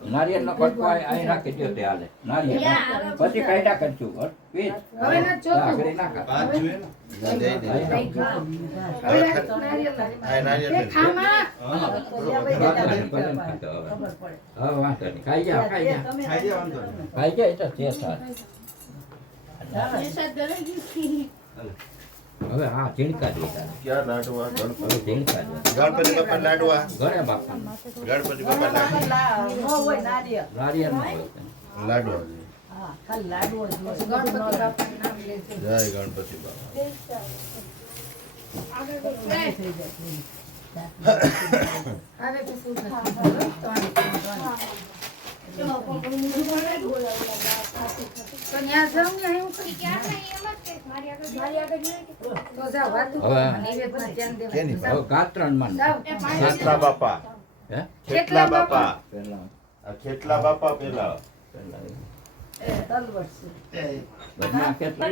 નારિયેળ નો કટકો અહીં રાખી દો તે હાલે નારિયેળ પછી કાયદા કરશું હવે હા ઝીણકા દે ક્યાં લાડવા ઝીણકા દે ગણપતિ બાપા લાડવા ઘરે બાપા ગણપતિ બાપા નારિયેળ લાડવા હા ખાલી લાડવો જ હોય. ગણપતિ બાપાનું નામ લેજો. જય ગણપતિ બાપા હવે તો શું થશે? તો ન્યા જાઉં ને એવું કરી તો જાઓ વાતું નિવેદમાં ધ્યાન કેની દેવાનું. હવે કાતરણ માં જાઓ. ખેતલા બાપા હે ખેતલા બાપા પેલા આ ખેતલા બાપા પેલા પેલા તલવટ છે. બધા કેટલા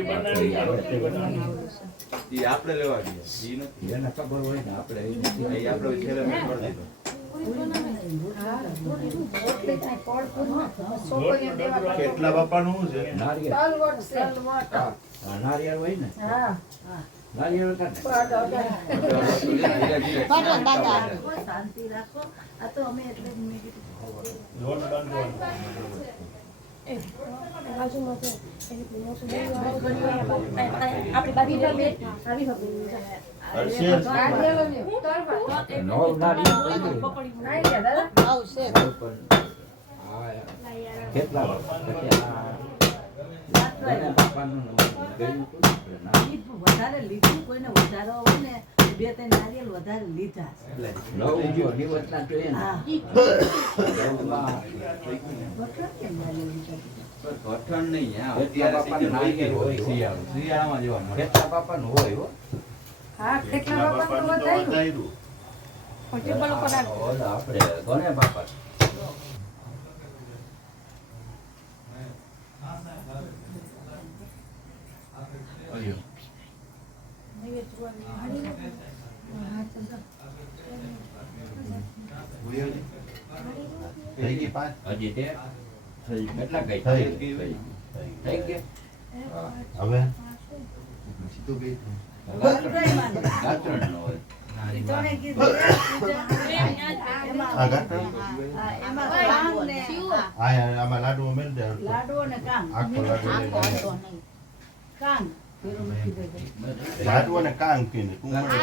ઈ આપણે લેવા દઈએ ઈ નથી એને ખબર હોય ને આપણે એ નથી. ઈ આપણે છેલ્લે મેં કરી દીધો એટલે કાંઈ પડ પૂરું છોકરીઓને દેવા ખેતલા બાપા નું શું છે નારિયેળ તલવટ છે. હા, નારિયેળ હોય ને હા નારિયેળ કાઢે શાંતિ રાખો. આ તો અમે એટલે જ મેં નો નારિયેળ કેટલા કીધું વધારે લીધું કોઈને વધારો હોય ને બે ત્રણ નારિયેળ વધારે લીધા છે. હા કઠણ નહીં શિયાળામાં જોવા કેટલા બાપાનું હોય હો. હા કેટલા બાપા તો વધાર્યું. આપણે ઘણે બાપા થઈ ગઈ પાંચ હજી તે કેટલા ગઈ થઈ થઈ ગઈ હવે ગાત્રણ નો હોય તોને કીધું આ ગાંઠ એમાં કાંગ ને આમાં લાડુ મેળ દે લાડવો ને કાંગ આખો લાડુ લઈ લે. કાંગ પેલું મૂકી દેજો. લાડુ અને કાંગ કીને તું મળે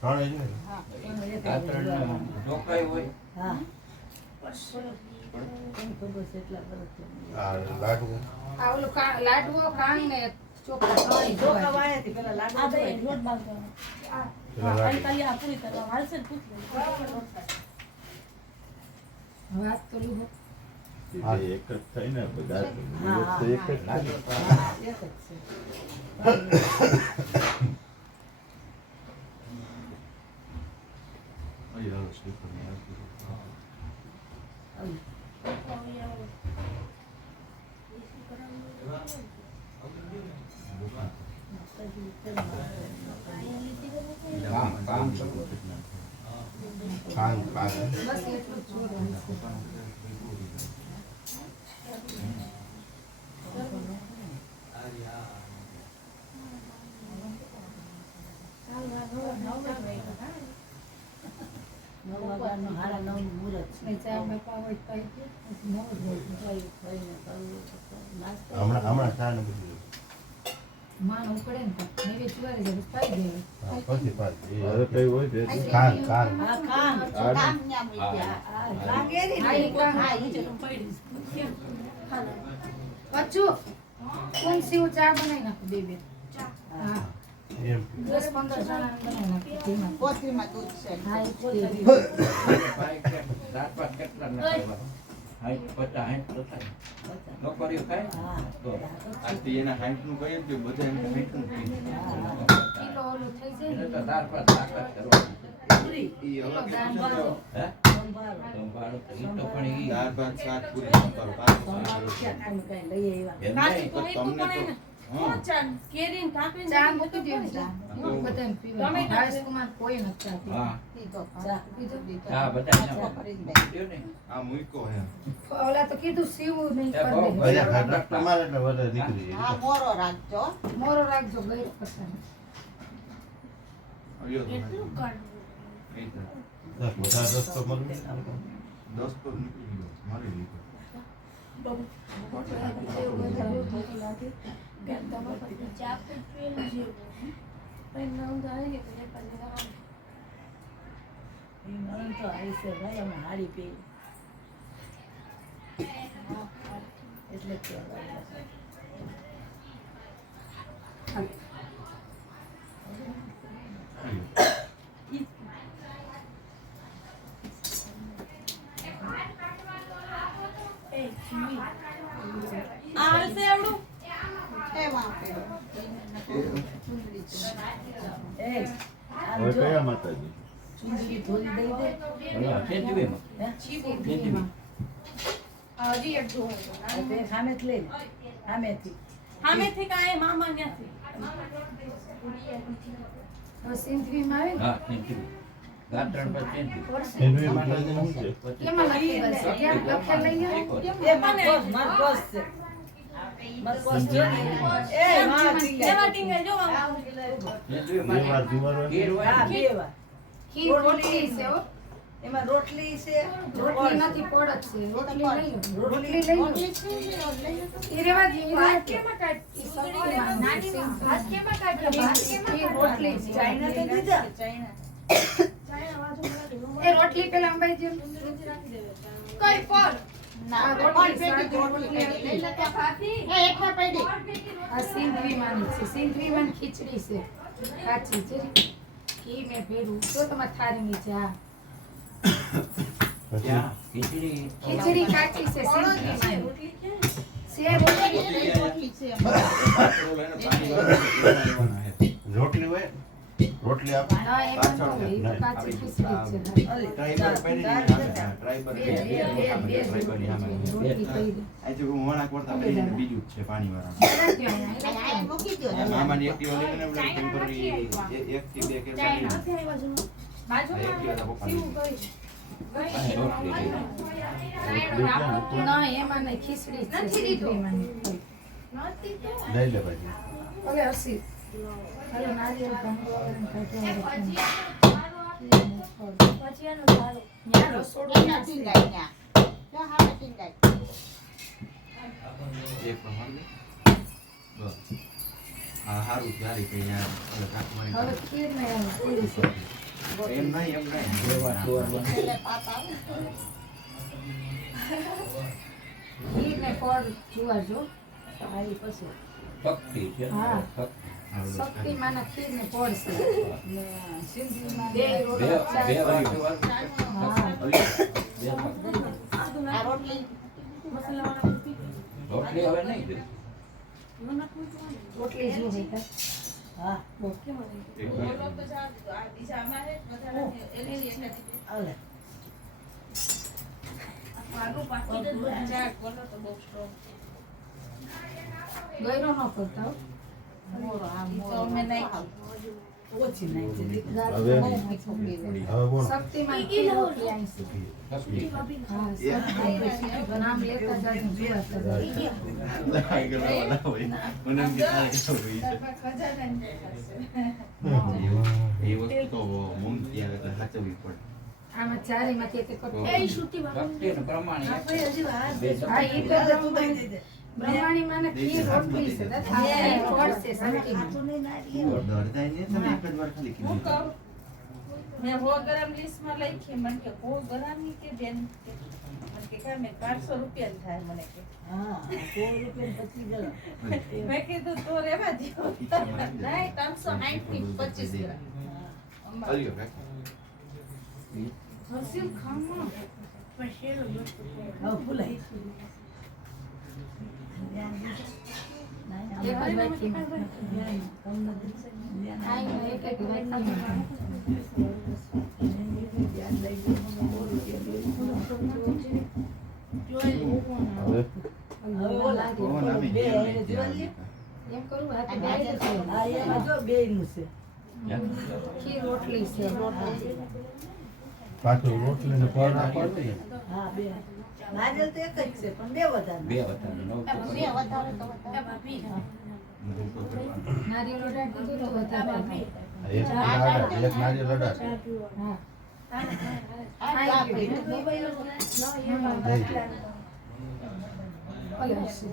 ત્રણે જોઈએ ગાત્રણ ચોખાઈ હોય હા કેમ ખબર છે એટલા વર્ષ આ લાડુ આ ઓલું લાડવો કાંગ ને ચોખા ચોખા વાળ્યાથી પેલા લાડવો પેલા લાડુ વાત તો લુહો. હા એક જ થઈ ને બધા હા, એક જ લાડુ એક જ છે. કાંગ કાંગ બસ એટલું જ જોવાનું. હારા નવ મુહૂર્ત છે. ચા બાપા હોય તો હમણાં ચા ને બધું માન ઉપડે ને તો નૈવેદ્ય સુવારી જાય ખાઈ જાય. પછી પાછી હવે કઈ હોય તે કાંગ કાંગ હા કાંગ કાંગ એરી હા, એ કાંગ. પચ્ચું કોણ સીવ ચા બનાવી નાખો બે બે. હા એમ 10-15 જણા બનાવી નાખો ધીમા. પોતરીમાં દૂધ છે. હા એ પોતે. રાત પાસ કેટલા ના 60 50 60 તો થાય નોકરીઓ ખાય હા તો આથી એના હાઈટનું કહીએ કે બધા એમ હાઈટનું કિલો ઓલું થઈ જાય એને ને. તો તાર પર તાકાત કરવાની છે. પૂરી ઈ હવે સંભાળો હે સંભાળો સંભાળો તો ઈ તો પણ ઈ દાળ ભાત શાક પૂરી સંભારો પાંચ સંભાળો ક્યાં કાંઈ કાંઈ લઈ આવ્યા એમ કાચું નહીં. તો મીઠું પડે ને. હા. કોણ ચા? કેરીને કાપીને ચા મીઠું મૂકી દો પડે. ચા. એમાં બધાને પીવાનું. તમે રાજકુમાર કોઈ નથી ચા પીતું. હા ચા ચા બધાને મૂક્યો ને આ મૂકો હે ઓલા તો કીધું સીવું નહીં એ બહુ કરી ભલે. દે. તમારે એટલે વધારે નીકળી મોરો રાખજો ગઈ પસંદ. કેટલું કાઢવું? વધારે રસ્તો મળે 10 તો નીકળી ગયો મારી નીકળ ચા પીએલું જેવું. પણ નવું થાય કે પેલે પેલે કરાવે. એ નણંદ તો આવી છે ભાઈ અમે હાડી પી એટલે જ કહેવાય. એ જીવી. આ હશે એવડું? એ આમ હવે જો કયા માતાજી ચૂંદડી ધોરી દઈ દે ઓલા સેન્ચુરીમાં. હે? સેન્ચુરી. આ હજી એક જોવો. તો તે સામેથી લઈ લે સામેથી સામેથી કાંઈ મામા ન્યાથી. હવે સિંધવીમાં આવે ને હા સેન્ચુરી. ગાત્રણ પર સેન્ચુરી. હિન્દુ માતાજી શું છે કેમાં લખી દેશે? કેમ લખેલ નહીં હોય? એ માર કોસ છે માર કોસ જો ને એ માં એવા ટીંગા જો આમ. સેન્ચુરીમાં બે વાર જુવારો ખીર હોય હા ને. બે વાર ખીર રોટલી છે હો. એમાં રોટલી છે રોટલી નથી પડ જ છે. રોટલી લઈ લો. રોટલી લઈ લો. એ રેવા દે, એ રેવા હાથ દે. કેમાં કાઢી? ઈ સબ્જીમાં નાની હાથ કેમાં કાઢ્યા? હાથ કેમાં ખીર રોટલી છે. ચાઇના તો દીધા ચાઇના ચાઇના બાજુ મળે. એ રોટલી પેલા અંબાઈ જેમ કઈ પર? આ રોટલી સાદી રોટલી લઈ લે ત્યાં ભાખરી. આ સિંધવીમાંની છે. સિંધવીમાંની ખીચડી છે કાચી છે. ઘી મેં ભેળું જો તમારે થાળી નીચે આ ત્યાં ખીચડી ખીચડી કાચી છે સિંધવીમાંની રોટલી ક્યાં? છે રોટલી રોટલી હોય રોટલી આપ ના એમાં ન હોય એ તો કાચી ખીચડી જ છે અલી ટ્રાઈબર પહેરી ચાર ટ્રાઈબર બે રોટલી કરી દે આજે હું વણા કરતા પહેરીને બીજું જ છે પાણી વાળા મામાની એક્ટિવા લઈને આપણે ટેમ્પરરી 1 થી 2 કે ચાઇના નથી આવ્યા જૂનું. બાજુમાં સીવું કરી. અને રોટલી લઈ. ના એમાં નહીં ખીચડી જ છે સિંધવીમાંની નથી તો. લઈ લે ભાઈ હવે હસી હાલો નારિયેળ ભંગોળને કાઢવાનું પછી એનું સારું. ન્યા રસોડું ન્યા છે. એક પ્રમાણે બસ આ હારું જારી કે યાર એટલે કાકવાની હવે ખીર ને એમ પૂરી છે એમ નહીં બે વાર સુવાનું. ખીર ને ફળ જુવાર જો આવી પછી શક્તિ છે ને. હા. શક્તિ. શક્તિ માના ખીર ને ફળ છે ને સિંધીમાં બે બે રોટલી ચાર બે ફળ. વાર સુવાનું. હા. બે શક્તિ. મસાલાવાળા પી. રોટલી હવે નહીં દે. ન નાખવું તો વાંધો. રોટલી જો હે કા હા કેમ હતી? આલે આગળ પાકી દે. ચા બોલો તો બહુ સ્ટ્રોંગ. ગયરો ન કરતા હો. તો અમે નહીં ઓછી નાખી દીધી હવે શક્તિ બોલો માં ખીર રોટલી આવી છે શક્તિ. હા શક્તિ નામ લેતા જાજો જુવાર એ વસ્તુ તો મમતી આવે એટલે સાચવવી પડે આમાં ચારેમાંથી એક એક એ શ્રુતિ બાબુ. શક્તિનું પ્રમાણ આપણે હજી વાર બે હા શક્તિ. ઈ તો બ્રહ્માણી માને ખીર રોટલી છે દાદા આ ફળ છે શક્તિમાં દરદાઈ ને તમે એક જ વાર ખાલી હું કીધું કહું મેં 100 ગ્રામ લિસ્ટમાં લખી મને કે 100 ગ્રામની કે બેન કે મને કે કાંઈ મેં 500 રૂપિયાની થાય મને કે હા 100 રૂપિયા 25 ગ્રામ મેં કીધું તો રહેવા દો નહીં 360 થી 25 ગ્રામ હલ્યો કાકા હસીલ ખામાં પણ શેનું નહોતું. હવે ફૂલાય એક જ વાટકીમાં. આઈનો એક એક વાટકીમાં. જોઈ લો. હવે હવે ઓલા કોણ આવી બે ગયા એને જોઈ લે. એમ કરું હાથે બેય જ છે. આ એમાં જો બેયનું છે ખીર રોટલી છે. પાછું રોટલી ને ફળ નાખવાનું ને. હા બે નારિયેળ તો એક જ છે પણ બે વધારે બે વધારે નવ તો બે વધારે તો વધારે. ભાભી. નારિયેળ ઉડાડી દીધું તો વધારે. એક નારિયેળ અડાડ. હા. ભાભી. ઓલે હશે.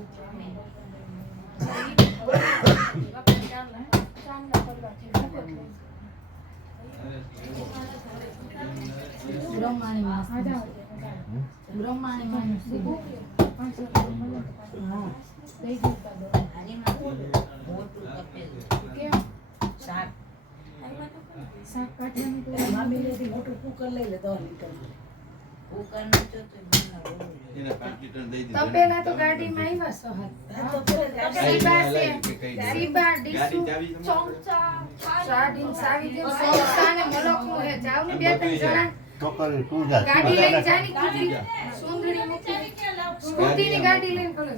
બ્રહ્માણી માસ. બ્રહ્માણી માસ. હા. મામી મોટું કુકર લઈ લે 10 લીટર એને 5 લીટર દઈ તો પેલા તો ગાડીમાં આવ્યા છો હાથ. હા તો પેલા સીબા છે. સીબા ડીસુ ચમચા, સાડીન સાવી દે. સોસાને મલકનું હે. જાવ ને 2-3 જણા ટોકરી તું જા. ગાડી લઈને જાની કુતરી સુંદરી મૂકી. સ્કૂટીની ગાડી લઈને ભલે.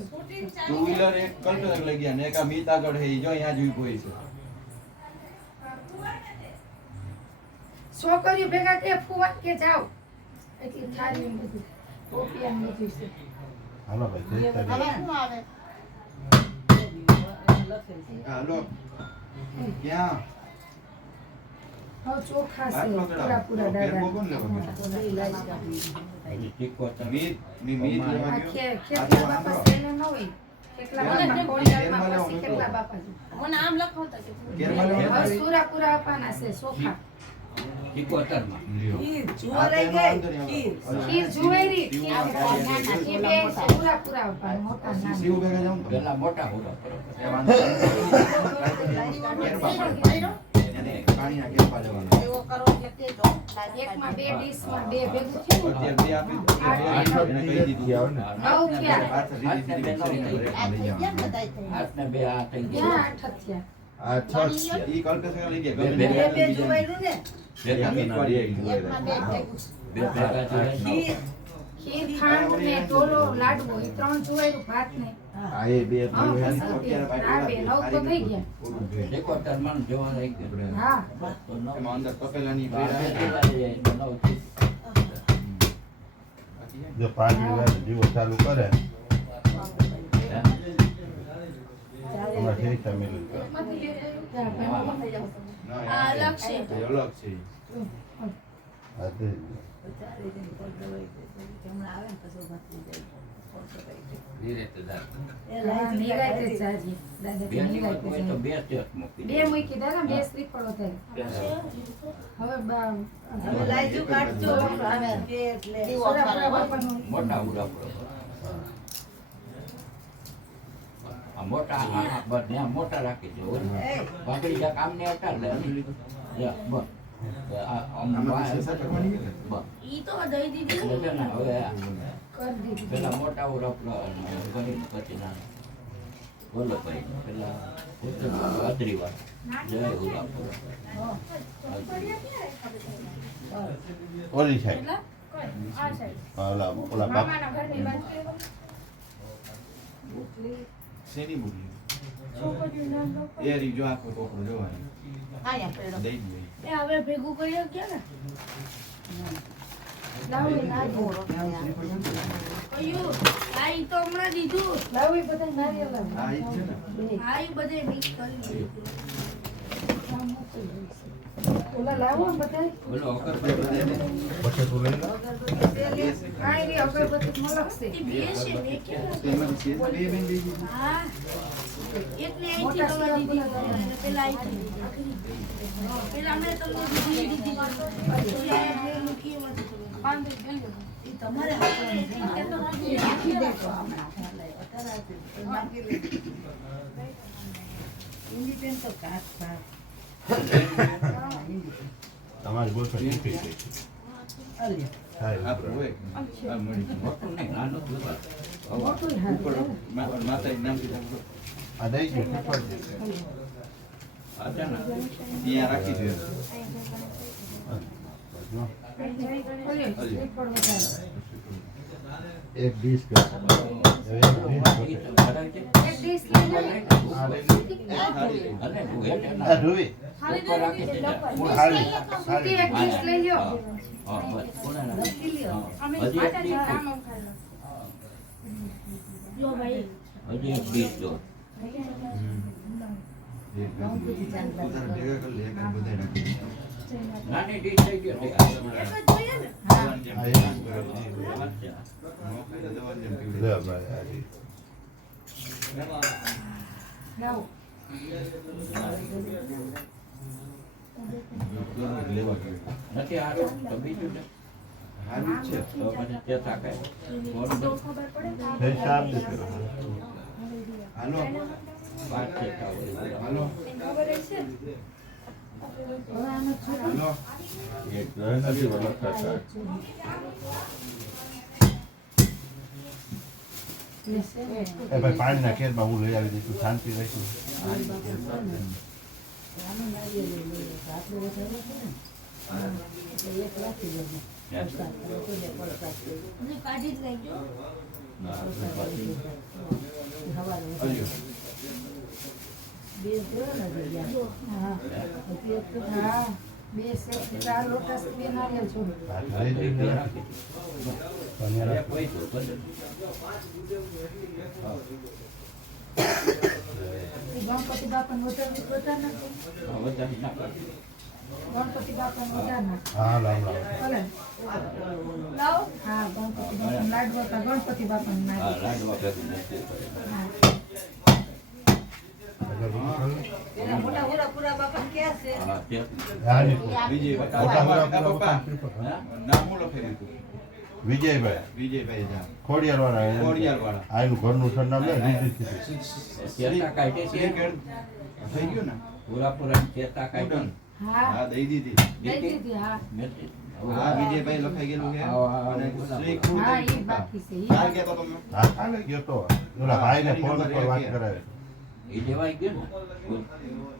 ટુ વ્હીલર એક કલ્પના લઈ ગયા ને એક આ મીત આગળ હે ઈ જો અહીંયા જોઈ કોઈ છે. છોકરીઓ ભેગા કે ફુવા કે જાવ એટલી થાળી ને બધું ટોપિયા ને બધું છે. હાલો ભાઈ જઈ તારી. હવે શું આવે? હાલો ક્યાં હવે ચોખા છે આટલો પૂરા પૂરા ફેરવો દાદા. કોણ લેવા હજી ટીકો તમે મીત ની મીત લેવા આ ગયો. ખેતલા બાપા સેને ન હોય. ખેતલા બાપા કોળિયારમાં પછી ખેતલા બાપા છે. મને આમ લખાવતા કે કેરમાં લેવા હવે સુરા પૂરા આપવાના છે ચોખા. ટીકોતરમાં ઈ જુવારાઈ ગઈ ખીર જુવેરી ખીર બે પૂરા પૂરા આપવાના મોટા નાના. શિવ ભેગા જાઉં તો પેલા મોટા હોડા કરો એ વાંધો નહીં. એને પાણીના કેમ્પા લેવાના. એવો કરો એટલે કેજો. એકમાં 2 ડીશમાં 2 ભેગું થયું. અત્યારે બે આપી એને કહી દીધું. નવ થયા. પાછળ રીધી સીધી કરીને આ લઈ થઈ ગયા જવાનું. બધાય થઈ ગયા. હાથ ને બે હાથ થઈ ક્યાં ગયા 8 થયા. આ 6 છે. ઈ કલ્પના લઈ ગયા. બે બે બે જુવાર્યું ને ભેગા મીત વાળી આવી એકમાં બે ભેગું. બે ભેગા જોડાય. ખીર ખીર ખાંડ ને ઢોલો લાડવો એ 3 જુવાયું ભાત ને આ એ બે હા, બસ આ બે નવ તો થઈ ગયા. ટીકોતરમાં જોવા રહી ગયું હા તો નવ એમાં અંદર તપેલાની બાર પેડા દિવાળી તો નવ થઈ. જો 5 મિનિટ જીવો ચાલુ કરે હમણાં ઠીક છે મિલ માંથી લે આ અલગ છે. એ અલગ છે. આ તે હમણાં આવે ને પછી ઉભા થઈ જાય ધીરે તો દાદા. એ હા, લાઈટ નિરાંતે જ જાજી. દાદા બે નિરાંતે હોય તો જાજી. બે જ મૂકી બે મૂકી દાદા 2 શ્રીફળો થાય. હવે હવે લાઈટ કાઢજો આવે કે એટલે સોરાપુરા બાપાનું મોટા ઉડા પડો આ મોટા આ બધે મોટા રાખી દો એ બાકડી જા કામ ને અટાર લે લે બસ આ આમ આમાં શેષા કરવાની છે ને? બસ ઈ તો દઈ દીધું. એટલે છે ને હવે કરી દીધું. પેલા મોટા ઉડા ગણી પછી ના બોલો ભાઈ પેલા અદરી વાળા જય ઉડા પડો ઓલી સાઈડ આ સાઈડ. ઓલા ઓલા બાપ મામાના ઘરની બાજુ. શેની બોલી? એ રી જો આખો કોકરો જોવાની. આયા પેડો. દઈ દઈએ. એ હવે ભેગું કરી ગયા ને. લાવો એ નારિયેળ. કયું? આ ઈ તો હમણાં દીધું. લાવો એ બધા નારિયેળ લાવો. આ ઈ જ છે ને? બે. આ ઈ બધે મિક્સ કરી દીધું. આ મોકલી દઈશ. ઓલા લાવો ને બધા. બોલો અગરબત્તી દે દે. પછી તું લઈ લે કાંઈ નહીં, અગરબત્તી મલકશે. એ બે છે મેં કેવું? તો એમાંથી શેષ બે બેન દઈ દીધી. હા. એકને અહીંથી મોટા દવા દીધી શીરા અને પેલા અહીંથી. પેલા મેં તમને દીધી. પછી આ બે મૂકી એમાં. 5 ગયું. ઈ તમારે હાથમાં છે. નાખી દેજો હમણાં અત્યારે આપી નાખી લે ઇન્ડિપેન્ડ તો કાચ ભાગ તમારી બોલ પર ઠીક છે અલ્યા થાય આ હોય આ મળી ગયું. મોટું નહીં, નાનું જ હતું. મોટું ય ઉપર હારું. માતાજી નામ કીધું આ દઈ ગયું પેપર આ છે ને, ત્યાં રાખી દે ઓલી શ્રીફળ વધારે. એક ડીશ કર ઈ તો ખરાબ છે. એક ડીશ લઈ લો. આ લઈ લે. અને તું એટલે ના. આ ધોવી ઉપર રાખી દેજે. હાલી સુતી એક ડીશ લઈ લો. હા, બસ. કોને ના? લખી લ્યો. હા. હજી એક ડીશ છે. જો ભાઈ હજી એક ડીશ જો. ભેગા કરી લે એક બધા રાખી નાની ડીશ થઈ ગઈ છે. આ જોઈએ ને હા. વાત છે. લે ભાઈ આ ડીશ. લાવો. લેવા ગયો નથી હારું તો બીજું ને. હારું જ છે તો પછી તે થાકાય. બોલ બોલ. જય શ્યામ દે પેલો. હાલો વાત છે કાવડી. હાલો હવે આનો છોકરો હાલો એક નથી વળગતા લેશે. એ ભાઈ પાણીના કેરમાં હું લઈ આવી દઈશ તું શાંતિ રાખી આનું નારિયેળ લઈ લો. આપણે વધારે છે ને. હા. એટલે એક રાખી દેજો. પ્રસાદ કરો, કોઈને પ્રસાદ કરો. મને કાઢી જ લેજો પ્રસાદ લઈ લેજો. હવારે હલ્યો બે જોયો ને જગ્યા. હા. હજી એક તો હા. બે સેટ 4 લોટા બે નારિયેળ છોડ. લઈ લઈને રાખી. રાખી એક હોય તો ભલે. ગણપતિ બાપાને વધારે વધારે નાખો. હા, વધારે ના કરે. ગણપતિ બાપાને વધારે નાખો. હા રામ રામ ભલે. લાવો હા ગણપતિ બાપાને લાડવા કા ગણપતિ બાપાને હા, નાખો. લાડવા ભેગું નથી કરે. હા. એના મોટા પૂરા બાપા ક્યાં છે? હા, તે. વિજય મોટા મોટા પપ્પા હા? નામ હું લખી દીધું વિજયભાઈ વિજયભાઈ જા ખોડિયાર વાળા ખોડિયાર વાળા આનું ઘરનું સરનામ લે દીધી ચેતા કાઢી છે. થઈ ગયું ને પૂરા ચેતા કાઢી. ઉડન હા. હા દઈ દીધી દઈ દીધી હા. નથી. હા વિજયભાઈ લખાઈ ગયેલું છે અને શ્રી કૃષ્ણ હા એ બાકી છે. ઈ કાલ કહેતો તમે હા કાલે ગયો તો ઓલા ભાઈને ફોન પર વાત કરાવે એ દેવાઈ ગયું ને.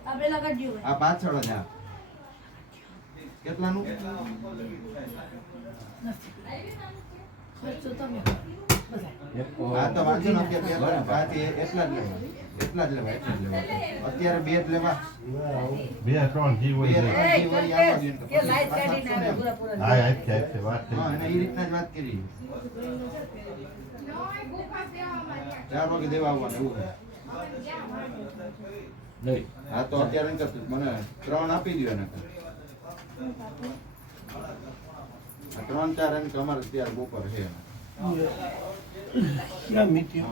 આ પેલા કાઢજો આ પાછળ જ આ કેટલાનું ખર્ચો તમે એક આ તો વાંચો ને કે બાકી એટલા જ લેવા એટલા જ લેવા અત્યારે બે જ લેવા બે ત્રણ જીવ બે હોય છે. ત્રણ જી વળી આવવા જોઈએ ને તો કે લાઈટ કાઢીને આવે પૂરા હા આજ છે વાત હા થઈ એને એ રીતના જ વાત કરી 4 વાગે દેવા આવવાના એવું છે. નહીં. હા તો અત્યારે એમ કરતું મને 3 આપી દો એને 3 4 એમ કે અમારે અત્યારે બપોર છે ક્યાં મીઠી હા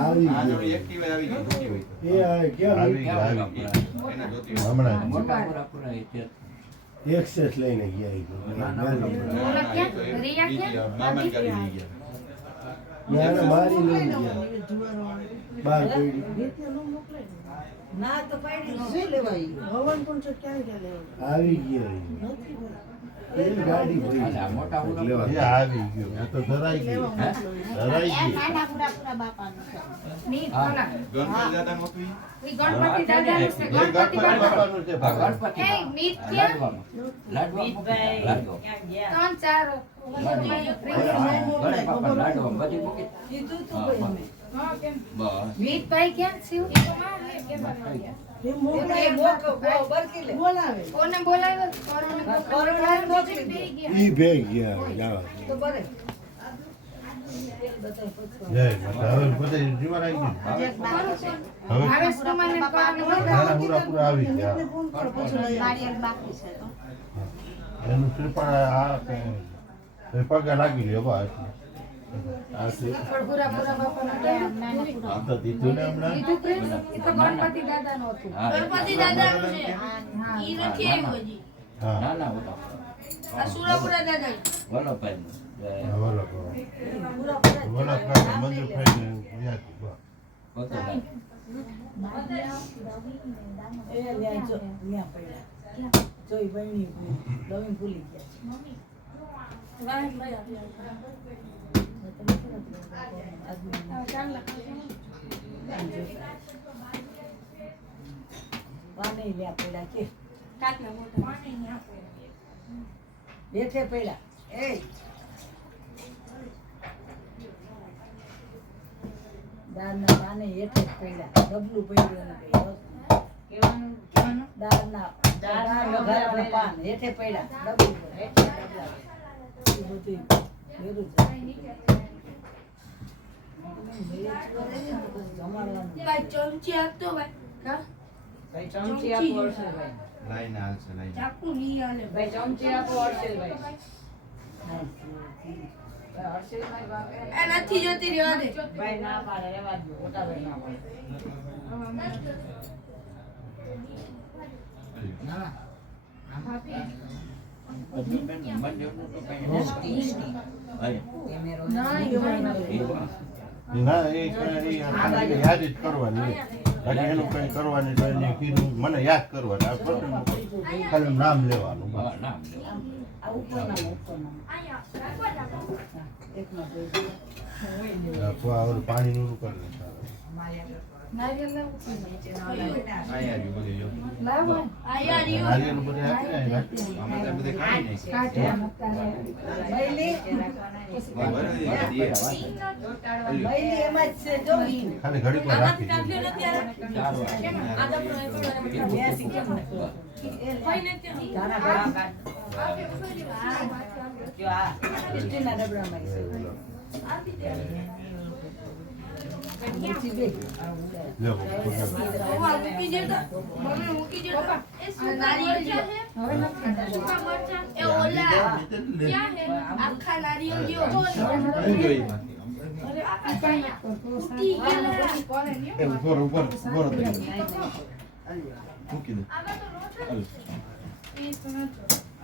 આવી આ ગઈ. જોડી એક્ટિવા આવી ગઈ જોતી હોય તો. એ આ ક્યાં આવી ગઈ આવી ગઈ એને જોતી હોય હમણાં જ. મોટા પૂરા એ છે. એક્સેસ લઈને ગયા ઈ તો. ના, ના, એ તો રિયા બીજી ક્યાં? મામાની ગાડી લઈ ગયા નાના મારી લઈને ગયા બાર પડી ના તો પાડી શું લેવાય આવી ગયા ઈ. એ ગાડી ભરી અને આ મોટા પૂરા લેવા. એ આવી ગયું આ તો ધરાઈ ગયું હે? ધરાઈ ગયું મીઠ હા. ભલા. ગણપતિ દાદા નું હતું ઈ? ઈ ગણપતિ દાદાનું છે. એ ગણપતિ ગણપતિ બાપા. બાપાનું છે આ ભગવાન. ગણપતિ એ બાપા. મીઠ ક્યાં? લાડવામાં. લાડવા. ક્યાં ગયા? 3 4 ગણેશ બાપા લાડવા બધી મૂકી. કીધું તું ભાઈ અમે. બસ. મીઠ ભાઈ ક્યાં છે? એ બરકી લે. કોને બોલાવ્યો? કોરોને કોરોનાને મોકલી દે. ઈ ભેગ ગયા જાવા. તો બરે તેલ બતાય પછી. જય માતા. હવે બધે જીવન આવી ગયું હવે ભાવેશ કુમારને કોરોને નાના પૂરા પૂરા આવી ગયા એનું શ્રીફળ આ એ પગે લાગી લ્યો બસ આ છે પૂરા બાપાનો આ તો દીધું ને હમણાં બીજું પ્રિન્સ એ તો ગણપતિ દાદાનું હતું. હા. ગણપતિ દાદાનું છે હા. ઈ નથી આવ્યું હજી હા ના ના ઓલા આ સુરાપુરા દાદા વલ્લભભાઈનું. બોલો કરો પૂરા પૂરા બોલો કરો મંજૂર થઈને યાદ બસ ભગવાન. એ લ્યા જો લ્યા પડ્યા જોઈ બની લવિંગ ભૂલી ગયા વાહ ભાઈ પાણી લ્યા પડ્યા કે કાટના મોટા પાણી ને આપો બેઠે પડ્યા એ દાળના પાને હેઠે જ પડ્યા ડબલું પડ્યું નથી કેવાનું દાળના વઘારવાના પાન હેઠે પડ્યા ડબલું પર, હેઠે ડબલા પર. એ બધું ભેરું જમાડવાનું ભાઈ ચમચી આપતો ભાઈ હા ભાઈ ચમચી આપો હર્ષલભાઈ લાઈને હાલશે લાઈને ચાકુ નહીં આલે ભાઈ ચમચી આપો હર્ષલભાઈ હર્ષલભાઈ બાપે એ નથી જોતી રહ્યો દે ભાઈ ના પાડે રહેવા દો મોટા ભાઈ ના પાડે ના બેન મન જેવું તો કઈ અરે કેમેરો ના એવાય ના એ વાહ. ના એ યાદ જ કરવાની બાકી એનું કઈ કરવાની તો એને કીધું મને યાદ કરવાનું આ પ્રશ્નનું ખાલી નામ લેવાનું હા, ના આ ઉપરના એકનો ઓલું પાણીનું કરી લે નારિયેળ લાવું છું. અહીંયા રહ્યું બધું જો લાવો આયા રહ્યો નારિયેળ બધે આપી ને આમાં તો બધે કાઢી નાખી કાઢે મકાને મૈલી મૈલી એમાં જ છે જો ઈ ખાલી ઘડીક વાર રાખી દે. ચાર વાર. બેસી કેમ તારા ભાઈ જો આ સ્ટીલના ડબલામાં છે મૂકી દે. લ્યો, ઓવા મૂકી દેતા મમ્મી મૂકી દેતા આ નારિયેળ ક્યાં હે હવે નથી ખાતા. એ ઓલા ક્યાં હે આખા નારિયેળ ગયો અરે આ કાંઈ નથી કરતો. ઉઠી ગયેલા એ ઉપર ઉપર ઉપર થઈ મૂકી દે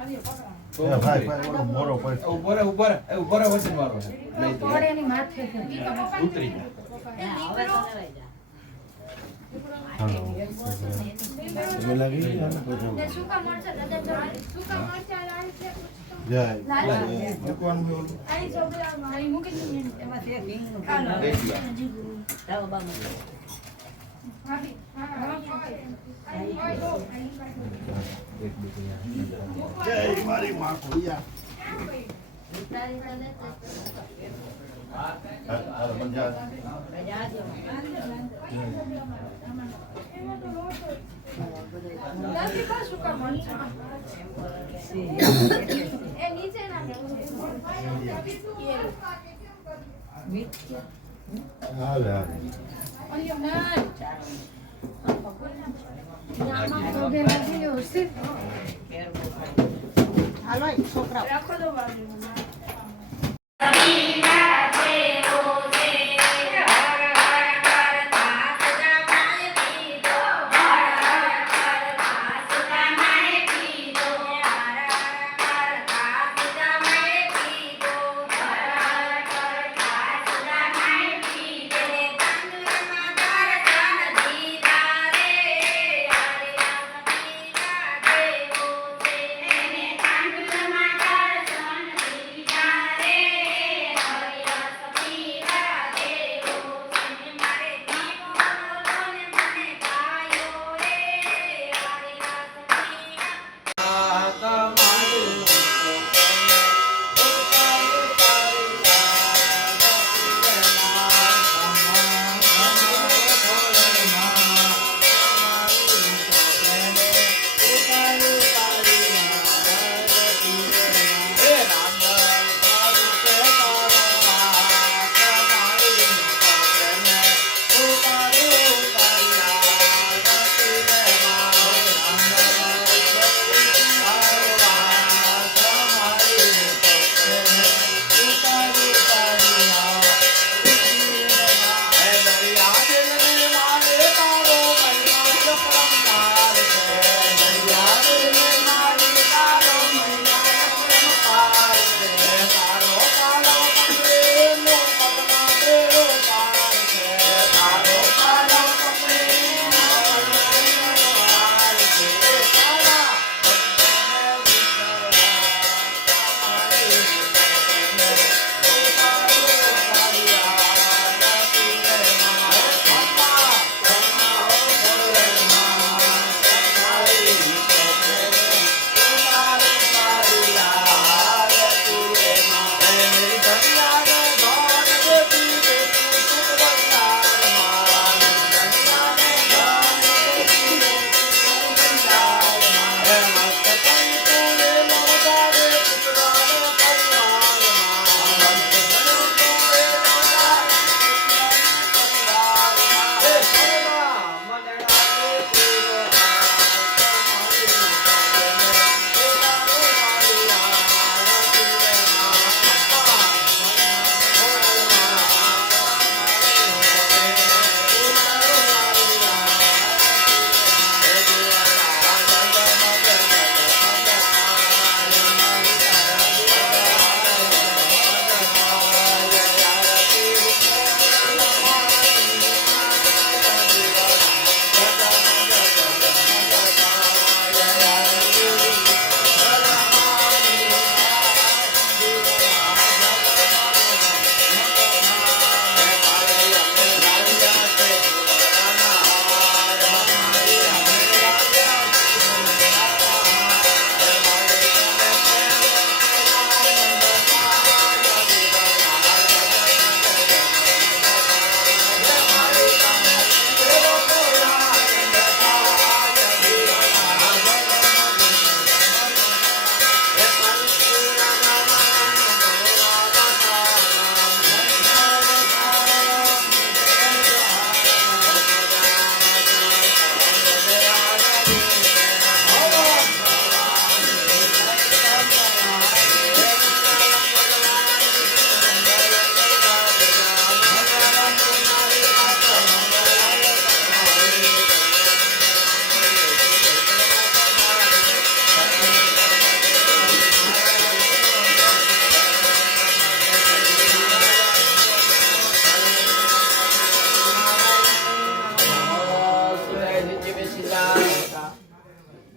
ગયું. એ ભાઈ ભાઈ ઓલો મોરો પડશે. ઉપર વચન વાળો છે લઈ તો પડે એની માથે છે. ઉતરી જાય. હાલો. તમે લાગી ગયા ને પછી. સુકા મરચા દાદા સુકા મરચા લાલ છે જય. મૂકવાનું હોય ઓલું. આઈ છોકરા આઈ મૂકી દીધી એમાંથી એક રીંગનું લઈ લ્યો. ડાબામાં ભાભી હા એક બીજું જય મારી માં ખોડિયા. હાલો, મંજા. નથી કા સુકા મરચા એ નીચે ના હાલે હાલે. પગે લાગી ગયો હશે. હાલો છોકરા રાખો દો બાજુ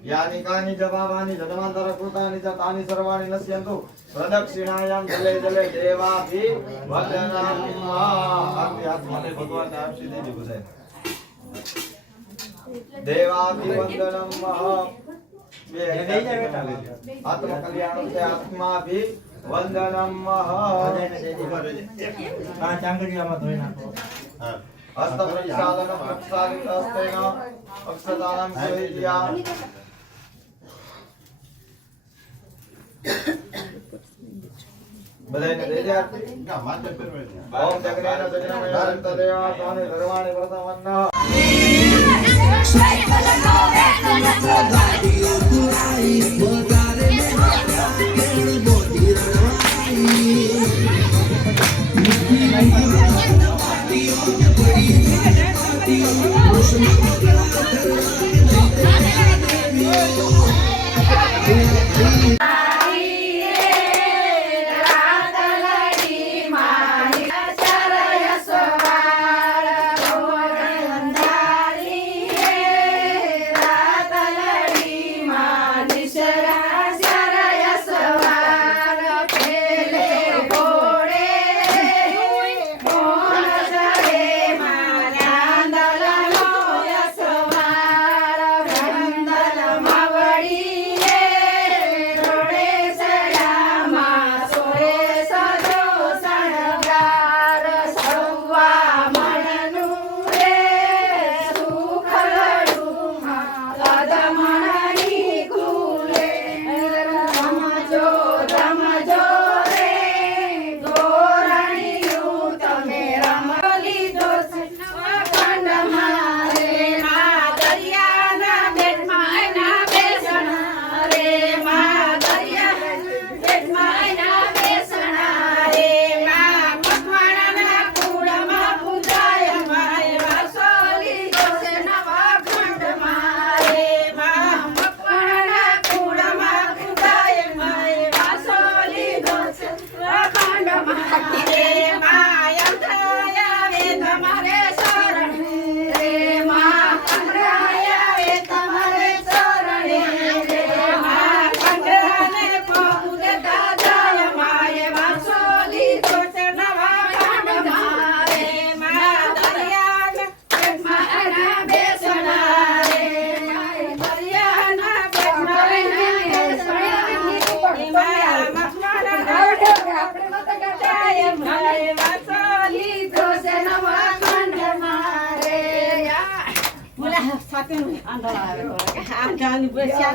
यानि कानि च पापानि जन्मान्तरकृतानि च तानि सर्वाणि नश्यन्तु प्रदक्षिणायां जले जले देवाभि वन्दनम् आरती हाथ माथे भगवान ने आरती दीजिए बधाई देवाभि वन्दनम् आत्म कल्याण से आत्मा भी वंदनम हस्त प्रक्षालनम प्रक्षालित हस्तेन अक्षदानं सेवित्या बधाई दे दे ओम जगन्नाथ जगन्नाथ देवा स्वामी सर्वाणि प्रथमन्न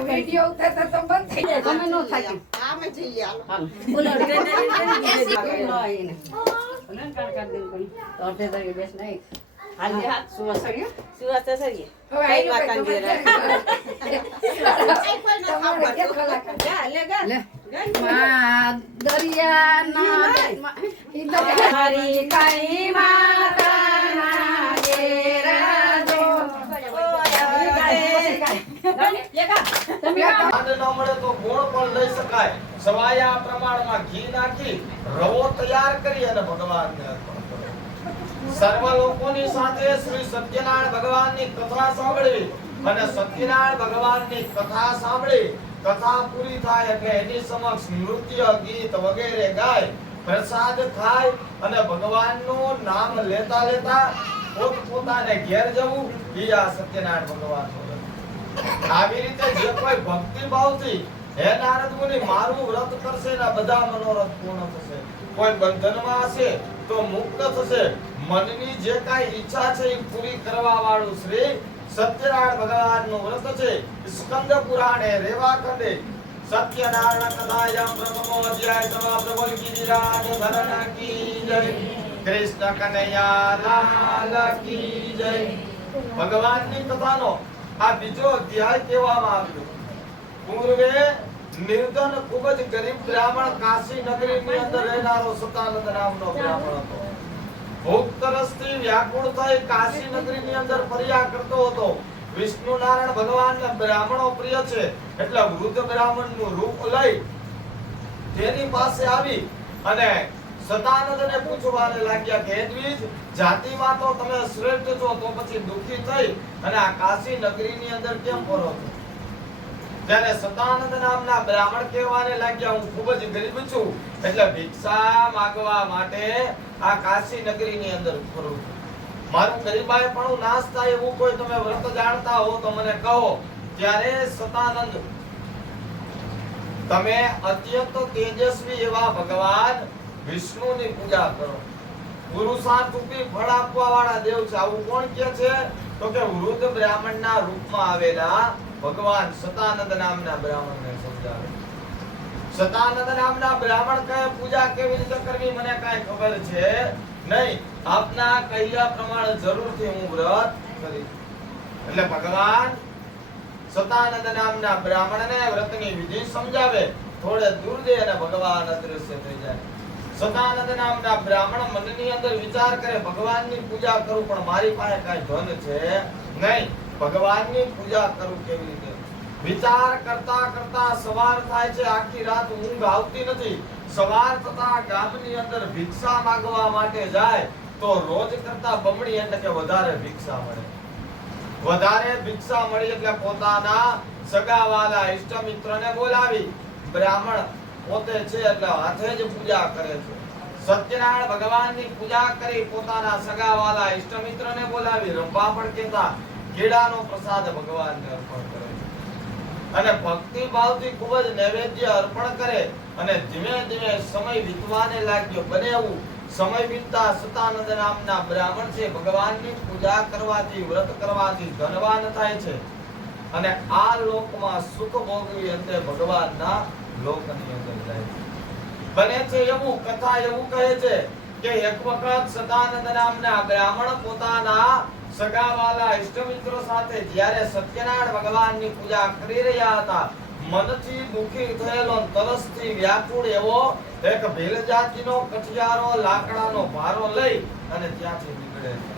વિડિયો ઉતારતા તો બંધ થઈ જાય તમે નો થાય આમે જઈ આલો બોલો ખાંડ ન મળે તો ગોળ પણ લઈ શકાય. સવાયા પ્રમાણમાં ઘી નાખી રવો તૈયાર કરી અને ભગવાનને અર્પણ કરો. સર્વ લોકોની સાથે શ્રી સત્યનારાયણ ભગવાનની કથા સાંભળવી અને સત્યનારાયણ ભગવાનની કથા સાંભળી કથા પૂરી થાય એટલે એની સમક્ષ નૃત્ય ગીત વગેરે ગાય પ્રસાદ ખાય અને ભગવાનનું નામ લેતા લેતા પોતપોતાને ઘેર જવું એ આ સત્યનારાયણ ભગવાનનું વ્રત. આવી રીતે જે કોઈ ભક્તિ ભાવથી હે નારદ મુનિ મારું વ્રત કરશે ને બધા મનોરથ પૂર્ણ થશે. કોઈ બંધનમાં હશે તો મુક્ત થશે. મનની જે કાંઈ ઈચ્છા છે એ પૂરી કરવા વાળું શ્રી સત્યનારાયણ ભગવાનનું વ્રત છે. સ્કંદ પુરાણે રેવાખંડે સત્યનારાયણ કથાયામ પ્રથમો અધ્યાય સમાપ્ત. બોલ ગિરિરાજ ધરણ કી જય. કૃષ્ણ કનૈયા લાલ કી જય. ભગવાનની કથાનો આ બીજો અધ્યાય કહેવામાં આવ્યો. પૂર્વે નિર્ધન ખૂબ જ ગરીબ બ્રાહ્મણ કાશી નગરીની અંદર રહેનારો સતાનંદ નામનો બ્રાહ્મણ હતો. ભૂખ તરસથી વ્યાકુળ થઈ કાશી નગરીની અંદર ફર્યા કરતો હતો. વિષ્ણુ નારાયણ ભગવાનને બ્રાહ્મણો પ્રિય છે એટલે વૃદ્ધ બ્રાહ્મણનું રૂપ લઈ તેની પાસે આવી અને સતાનંદને પૂછવાને લાગ્યા કે હે દ્વિજ, જાતિમાં તો તમે શ્રેષ્ઠ છો તો પછી દુખી થઈ અને આ કાશી નગરીની અંદર કેમ ફરો છો? ત્યારે સતાનંદ નામના બ્રાહ્મણ કહેવાને લાગ્યા હું ખૂબ જ ગરીબ છું એટલે ભિક્ષા માંગવા માટે આ કાશી નગરીની અંદર ફરું છું. મારું ગરીબાઈ પણ નાશ થાય એવું કોઈ તમે વ્રત જાણતા હો તો મને કહો. ત્યારે સતાનંદ તમે અત્યંત તેજસ્વી એવા ભગવાન વિષ્ણુની પૂજા કરો. પુરુષાર્થ રૂપી ફળ આપવા વાળા દેવ છે. આવું કોણ કહે છે? તો કે વૃદ્ધ બ્રાહ્મણના રૂપમાં આવેલા ભગવાન સતાનંદ નામના બ્રાહ્મણને સમજાવે. સતાનંદ નામના બ્રાહ્મણ કહે પૂજા કેવી રીતે કરવી મને કાંઈ ખબર છે નહીં. આપના કહ્યા પ્રમાણે જરૂરથી હું વ્રત કરીશ. એટલે ભગવાન સતાનંદ નામના બ્રાહ્મણને વ્રતની વિધિ સમજાવે. થોડે દૂર જઈ અને ભગવાન અદૃશ્ય થઈ જાય. સતાનંદ નામના બ્રાહ્મણ મનની અંદર વિચાર કરે ભગવાનની પૂજા કરું પણ મારી પાસે કાંઈ ધન છે નહીં. ભગવાનની પૂજા કરું કેવી રીતે? વિચાર કરતા કરતા સવાર થાય છે. આખી રાત ઊંઘ આવતી નથી. સવાર થતા ગામની અંદર ભિક્ષા માંગવા માટે જાય તો રોજ કરતા બમણી એટલે કે વધારે ભિક્ષા મળે. વધારે ભિક્ષા મળી એટલે પોતાના સગાવાલા ઈષ્ટ મિત્રને બોલાવી. બ્રાહ્મણ પોતે છે એટલે હાથે જ પૂજા કરે છે. સત્યનારાયણ ભગવાનની પૂજા કરી પોતાના સગાવાલા ઈષ્ટ મિત્રને બોલાવી. રંભા પણ કહેતા કેળાનો પ્રસાદ ભગવાનને અર્પણ કરે છે અને ભક્તિ ભાવથી ખૂબ જ નૈવેદ્ય અર્પણ કરે અને ધીમે ધીમે સમય વીતવાને લાગ્યો. બને એવું સમય વીતતા સતાનંદ નામના બ્રાહ્મણ છે ભગવાનની પૂજા કરવાથી વ્રત કરવાથી ધનવાન થાય છે અને આ લોકમાં સુખ ભોગવી અંતે ભગવાનના લોકની અંદર જાય છે. બને છે એવું કથા એવું કહે છે કે એક વખત સતાનંદ નામના બ્રાહ્મણ પોતાના સગાવાલા ઈષ્ટમિત્રો સાથે જ્યારે સત્યનારાયણ ભગવાનની પૂજા કરી રહ્યા હતા મનથી દુખી થયેલો તરસથી વ્યાકુળ એવો એક ભીલ જાતિનો કઠિયારો લાકડાનો ભારો લઈ અને ત્યાંથી નીકળે છે.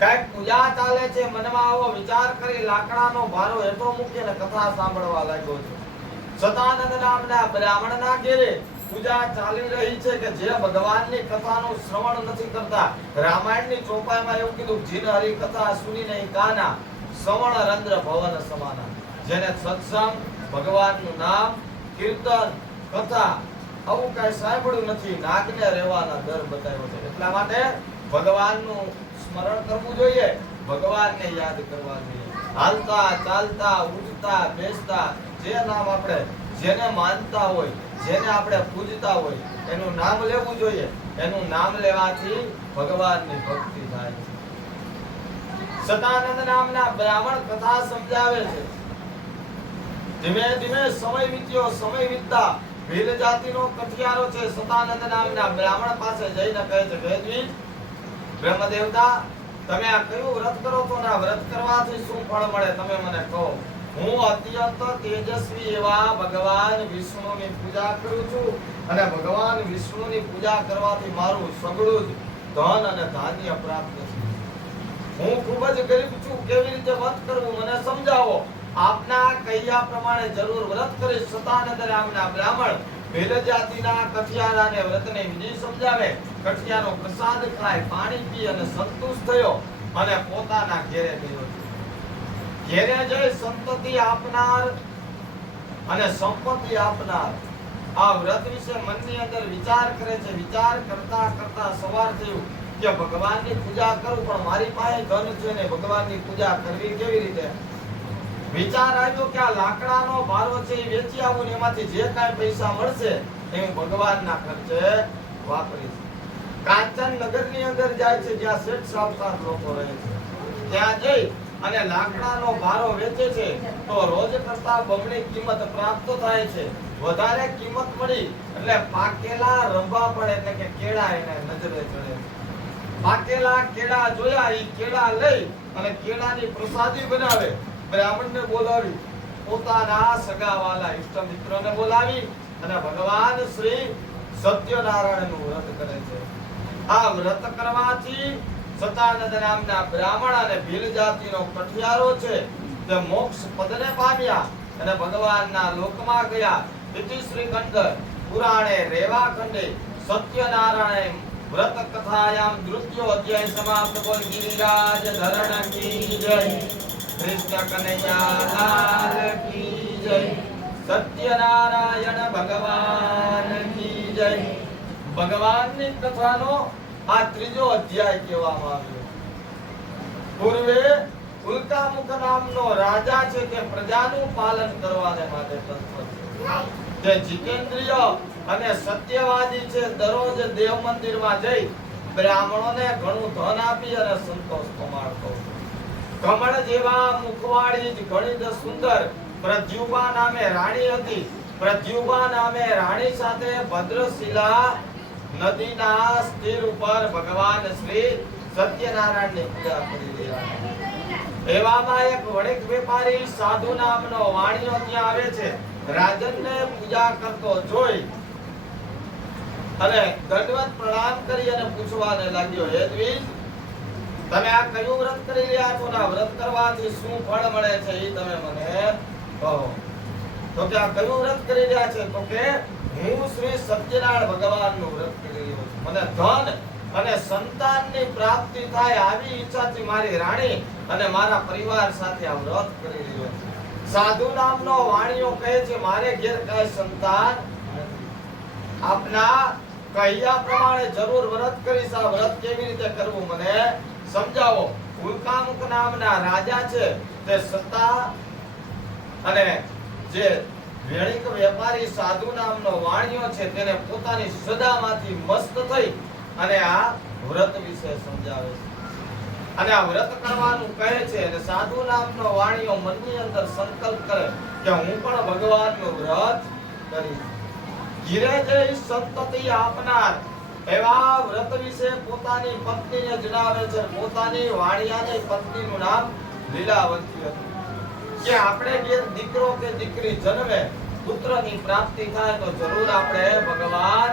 કઈક પૂજા ચાલે છે. મનમાં આવો વિચાર કરી લાકડાનો ભારો હેઠો મૂકી અને કથા સાંભળવા લાગ્યો છે. સતાનંદ નામના બ્રાહ્મણના ઘેરે પૂજા ચાલી રહી છે કે જે ભગવાનની કથાનું શ્રવણ નથી કરતા. રામાયણની ચોપાઈમાં એવું કીધું જીન હરી કથા સુની નહીં કાના શ્રવણ રંદ્ર ભવન સમાના. જેને સત્સંગ ભગવાનનું નામ કીર્તન કથા આવું કઈ સાંભળ્યું નથી નાગને રહેવાના દર બતાવ્યો છે. એટલા માટે ભગવાનનું સ્મરણ કરવું જોઈએ. ભગવાનને યાદ કરવા જોઈએ. હાલતા ચાલતા ઉઠતા બેસતા જે નામ આપણે જેને માનતા હોય જેને આપણે પૂજતા હોય એનું નામ લેવું જોઈએ. એનું નામ લેવાથી ભગવાનની ભક્તિ થાય છે. સતાનંદ નામના બ્રાહ્મણ કથા સમજાવે છે. ધીમે ધીમે સમય વીત્યો. સમય વીતતા ભીલ જાતિનો કઠિયારો છે સતાનંદ નામના બ્રાહ્મણ પાસે જઈને કહે છે ભેદવી બ્રહ્મદેવતા તમે આ કયું વ્રત કરો છો ને આ વ્રત કરવાથી શું ફળ મળે તમે મને કહો. હું અત્યંત તેજસ્વી એવા ભગવાન વિષ્ણુની પૂજા કરું છું અને ભગવાન વિષ્ણુની પૂજા કરવાથી મારું સગળું જ ધન અને ધાન્ય પ્રાપ્ત છે. હું ખૂબ જ ગરીબ છું. કેવી રીતે વ્રત કરવું મને સમજાવો. આપના કહ્યા પ્રમાણે જરૂર વ્રત કરીશ. સતાનંદ નામના બ્રાહ્મણ ભીલ જાતિના કઠિયારાને વ્રતની વિધિ સમજાવે. કઠિયારો પ્રસાદ ખાય પાણી પી અને સંતુષ્ટ થયો અને પોતાના ઘેરે ગયો. ઘેરે જઈ સંતતિ આપનાર અને સંપત્તિ આપનાર આ વ્રત વિશે મનની અંદર વિચાર કરે છે. વિચાર કરતા કરતા સવાર થયું કે ભગવાનની પૂજા કરું પણ મારી પાસે ધન છે ને ભગવાનની પૂજા કરવી કેવી રીતે? વિચાર આવ્યો કે આ લાકડાનો ભારો છે એ વેચી આવું ને એમાંથી જે કાંઈ પૈસા મળશે એ હું ભગવાનના ખર્ચે વાપરીશ. કાંચન નગરની અંદર જાય છે જ્યાં શેઠ સાવકાર લોકો રહે છે. ત્યાં જઈ અને લાકડાનો ભારો વેચે છે તો રોજ કરતા બમણી કિંમત પ્રાપ્ત થાય છે. વધારે કિંમત મળી એટલે પાકેલા રંભા પણ એટલે કે કેળા એને નજરે ચડે. પાકેલા કેળા જોયા એ કેળા લઈ અને કેળાની પ્રસાદી બનાવે. બ્રાહ્મણને બોલાવી પોતાના સગાવાલા ઈષ્ટ મિત્રોને બોલાવી અને ભગવાન શ્રી સત્યનારાયણનું વ્રત કરે છે. આ વ્રત કરવાથી સતાનંદ નામના બ્રાહ્મણ અને ભીલ જાતિનો કઠિયારો છે તે મોક્ષ પદને પામ્યા અને ભગવાનના લોકમાં ગયા. ઇતિ શ્રી કંદ પુરાણે રેવા ખંડે સત્યનારાયણ વ્રત કથાયામ દ્વિતીયો અધ્યાય સમાપ્ત. બોલ ગિરિરાજ ધરણ કી જય. કૃષ્ણ કનૈયા લાલ કી જય, સત્યનારાયણ ભગવાન કી જય. ભગવાનની કથાનો આ ત્રીજો અધ્યાય કહેવામાં આવ્યો. પૂર્વે ઉલ્કામુખ નામનો રાજા છે તે પ્રજાનું પાલન કરવાને માટે તત્પર છે. તે જીતેન્દ્રિય અને સત્યવાદી છે. દરરોજ દેવ મંદિરમાં જઈ બ્રાહ્મણોને ઘણું ધન આપી અને સંતોષ પમાડતો. કમળ જેવા મુખવાળી જ ઘણી જ સુંદર પ્રદ્યુમ્ના નામે રાણી હતી. પ્રદ્યુમ્ના નામે રાણી સાથે ભદ્રશિલા નદીના સ્થિર ઉપર ભગવાન શ્રી સત્યનારાયણની પૂજા કરી રહ્યા હતા. એવામાં એક વણિક વેપારી સાધુ નામનો વાણિયો ત્યાં આવે છે. રાજનને પૂજા કરતો જોઈ અને દંડવત પ્રણામ કરી અને પૂછવાને લાગ્યો, હે દ્વિજ, તમે આ કયું વ્રત કરી રહ્યા છો? આ વ્રત કરવાથી શું ફળ મળે છે એ તમે મને કહો. તો કે આ કયું વ્રત કરી રહ્યા છે? તો કે હું શ્રી સત્યનારાયણ ભગવાનનું વ્રત કરી રહ્યો છું. મને ધન અને સંતાનની પ્રાપ્તિ થાય આવી ઈચ્છાથી મારી રાણી અને મારા પરિવાર સાથે આ વ્રત કરી રહ્યો છું. સાધુ નામનો વાણિયો કહે છે, મારે ઘેર કાંઈ સંતાન આપના કહ્યા પ્રમાણે જરૂર વ્રત કરીશ. આ વ્રત કેવી રીતે કરવું મને સમજાવો. ઉલ્કામુખ નામના રાજા છે તે સત્તા અને જે વણિક વેપારી સાધુ નામનો વાણિયો છે તેને પોતાની સદામાંથી મસ્ત થઈ અને આ વ્રત વિશે સમજાવે છે અને આ વ્રત કરવાનું કહે છે. અને સાધુ નામનો વાણિયો મનની અંદર સંકલ્પ કરે કે હું પણ ભગવાનનું વ્રત કરીશ. ઘીરે જઈ સંતતિ આપનાર એવા વ્રત વિશે પોતાની પત્નીને જણાવે છે. પોતાની વાણિયાની પત્નીનું નામ લીલાવતી હતું. કે આપણે ઘેર દીકરો કે દીકરી જન્મે, પુત્રની પ્રાપ્તિ થાય તો જરૂર આપણે ભગવાન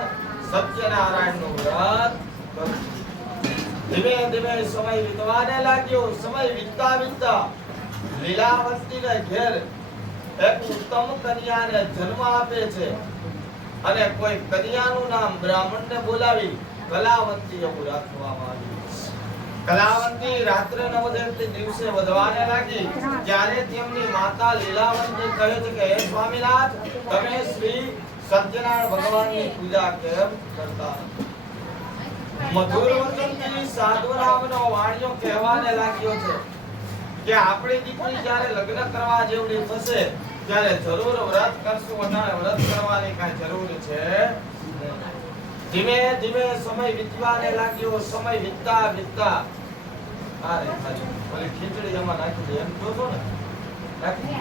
સત્યનારાયણનું વ્રત કરવું. ધીમે ધીમે સમય વીતવાને લાગ્યો. સમય વીતતા વીતતા લીલાવતીને ઘેર એક ઉત્તમ કન્યાને જન્મ આપે છે અને કોઈ કન્યાનું નામ બ્રાહ્મણને બોલાવી કલાવંતી એવું રાખવામાં આવ્યું. કલાવંતી રાત્રે નવદેવથી દિવસે વધવાને લાગી. ત્યારે તેમની માતા લીલાવતી કહે છે કે હે સ્વામીનાથ, તમે શ્રી સત્યનારાયણ ભગવાનની પૂજા કેમ કરતા? મધુર વચનથી સાધુ નામનો વાણિયો કહેવાને લાગ્યો છે કે આપણી દીકરી જ્યારે લગ્ન કરવા જેવડી થશે ત્યારે જરૂર વ્રત કરશું. અને વ્રત કરવાની કાંઈ જરૂર છે. ધીમે ધીમે સમય વીતવાને લાગ્યો. સમય વીતતા વીતતા અરે ઓલી ખીચડી એમાં નાખી દે એમ કહો છો ને, નાખી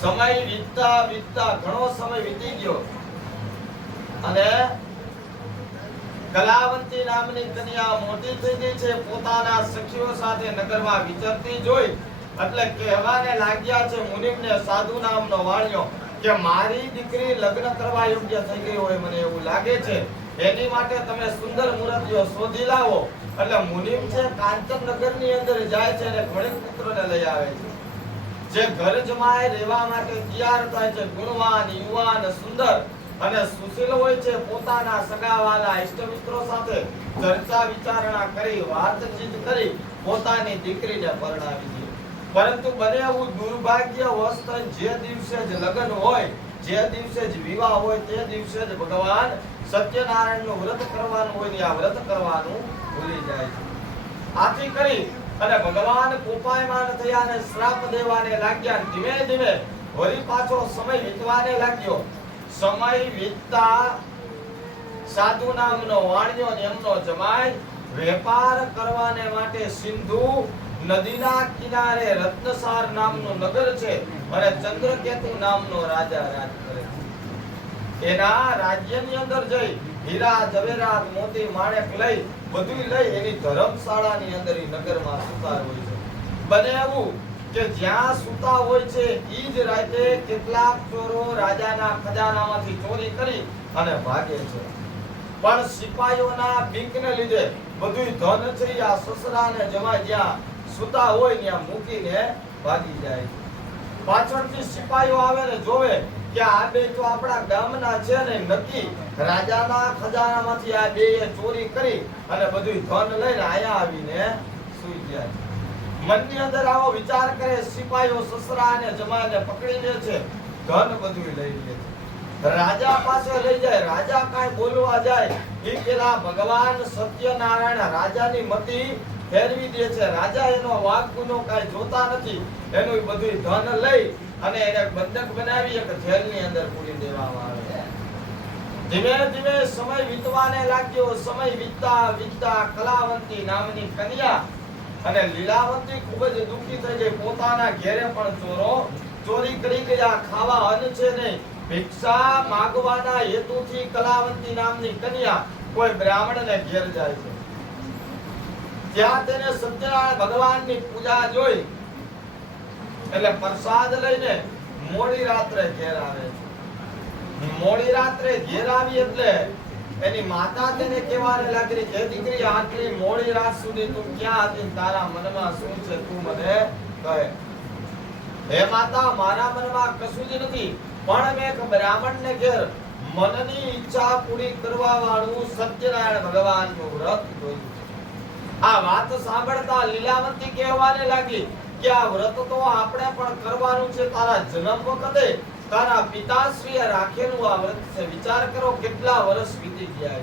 સમય વીતતા વીતતા ઘણો સમય વીતી ગયો અને કલાવંતી નામની કન્યા મોટી થઈ ગઈ છે. પોતાના સખીઓ સાથે નગરમાં વિચરતી જોઈ એટલે કહેવાને લાગ્યા છે મુનિમને સાધુ નામનો વાણિયો કે મારી દીકરી લગ્ન કરવા યોગ્ય થઈ ગઈ હોય મને એવું લાગે છે. એની માટે તમે સુંદર મૂર્તિઓ શોધી લાવો. એટલે મુનિમ છે કાંચનનગરની અંદર જાય છે અને ઘણી પુત્રોને લઈ આવે છે. જે ઘર જમાય રહેવા માટે તૈયાર થાય છે. ગુણવાન, યુવાન, સુંદર અને સુશીલ હોય છે. પોતાના સગાવાલા ઇષ્ટ મિત્રો સાથે ચર્ચા વિચારણા કરી વાતચીત કરી પોતાની દીકરીને પરણાવી દે. પરંતુ બને એવું દુર્ભાગ્યવશ જે દિવસે જ લગ્ન હોય, જે દિવસે જ વિવાહ હોય તે દિવસે જ ભગવાન સત્યનારાયણનું વ્રત કરવાનું હોય ને આ વ્રત કરવાનું ભૂલી જાય છે. આથી કરી અને ભગવાન કોપાયમાન થયા અને શ્રાપ દેવાને લાગ્યા. ધીમે ધીમે વળી પાછો સમય વીતવાને લાગ્યો. સમય વીતતા સાધુ નામનો વાણિયો અને એમનો જમાઈ વેપાર કરવાને માટે સિંધુ નદીના કિનારે રત્નસાર નામનું નગર છે અને ચંદ્રકેતુ નામનો રાજા રાજ કરે છે. એના રાજ્યની અંદર જઈ હીરા જવેરાત મોતી માણેક લઈ બધું લઈ એની ધર્મશાળાની અંદર નગરમાં સુતા હોય છે. બને એવું કે જ્યાં સુતા હોય છે ઈ જ રાતે કેટલાક ચોરો રાજાના ખજાનામાંથી ચોરી કરી અને ભાગે છે. પણ સિપાહીઓના બીકને લીધે બધું ધન છે આ સસરાને જમાઈ જ્યાં સુતા હોય ત્યાં મૂકીને ભાગી જાય છે. પાછળથી સિપાહીઓ આવે ને જોવે કે આ બે તો આપણા ગામના છે ને નક્કી રાજાના ખજાનામાંથી આ બે ચોરી કરી અને બધું ધન લઈને આયા આવીને સૂઈ ગયા છે. મનની અંદર આવો વિચાર કરે, સિપાહીઓ સસરા અને જમાઈને પકડી લે છે, ધન બધું લઈ લે છે, રાજા પાસે લઈ જાય. રાજા કાંઈ બોલવા જાય એ પેલા ભગવાન સત્યનારાયણ રાજાની મતિ ફેરવી દે છે. રાજા એનો વાક ગુનો કાંઈ જોતા નથી, એનું બધું ધન લઈ અને એને બંધક બનાવી એક જેલની અંદર પૂરી દેવામાં આવે. ધીમે ધીમે સમય વીતવાને લાગ્યો. સમય વીતતા વીતતા કલાવંતી નામની કન્યા અને લીલાવંતી ખૂબ જ દુઃખી થઈ ગઈ. પોતાના ઘેરે પણ ચોરી કરી ગયા. ખાવા અન્ન છે નહીં. ભિક્ષા માંગવાના હેતુથી કલાવંતી નામની કન્યા કોઈ બ્રાહ્મણને ઘેર જાય છે. ત્યાં તેને સત્યનારાયણ ભગવાનની પૂજા જોઈ એટલે પ્રસાદ લઈને મોડી રાત્રે ઘેર આવે છે. મોડી રાત્રે ઘેર આવી એટલે એની માતા તેને કહેવાને લાગી કે દીકરી આટલી મોડી રાત સુધી તું ક્યાં હતી, તારા મનમાં શું છે તું મને કહે. હે માતા, મારા મનમાં કશું જ નથી, પણ મેં એક બ્રાહ્મણને ઘેર મનની ઈચ્છા પૂરી કરવા વાળું સત્યનારાયણ ભગવાનનું વ્રત જોયું. આ વાત સાંભળતા લીલાવંતી કહેવાને લાગી કે આ વ્રત તો આપણે પણ કરવાનું છે. તારા જન્મ વખતે તારા પિતાશ્રીએ રાખેલું આ વ્રત છે. વિચાર કરો કેટલા વર્ષ વીતી ગયા.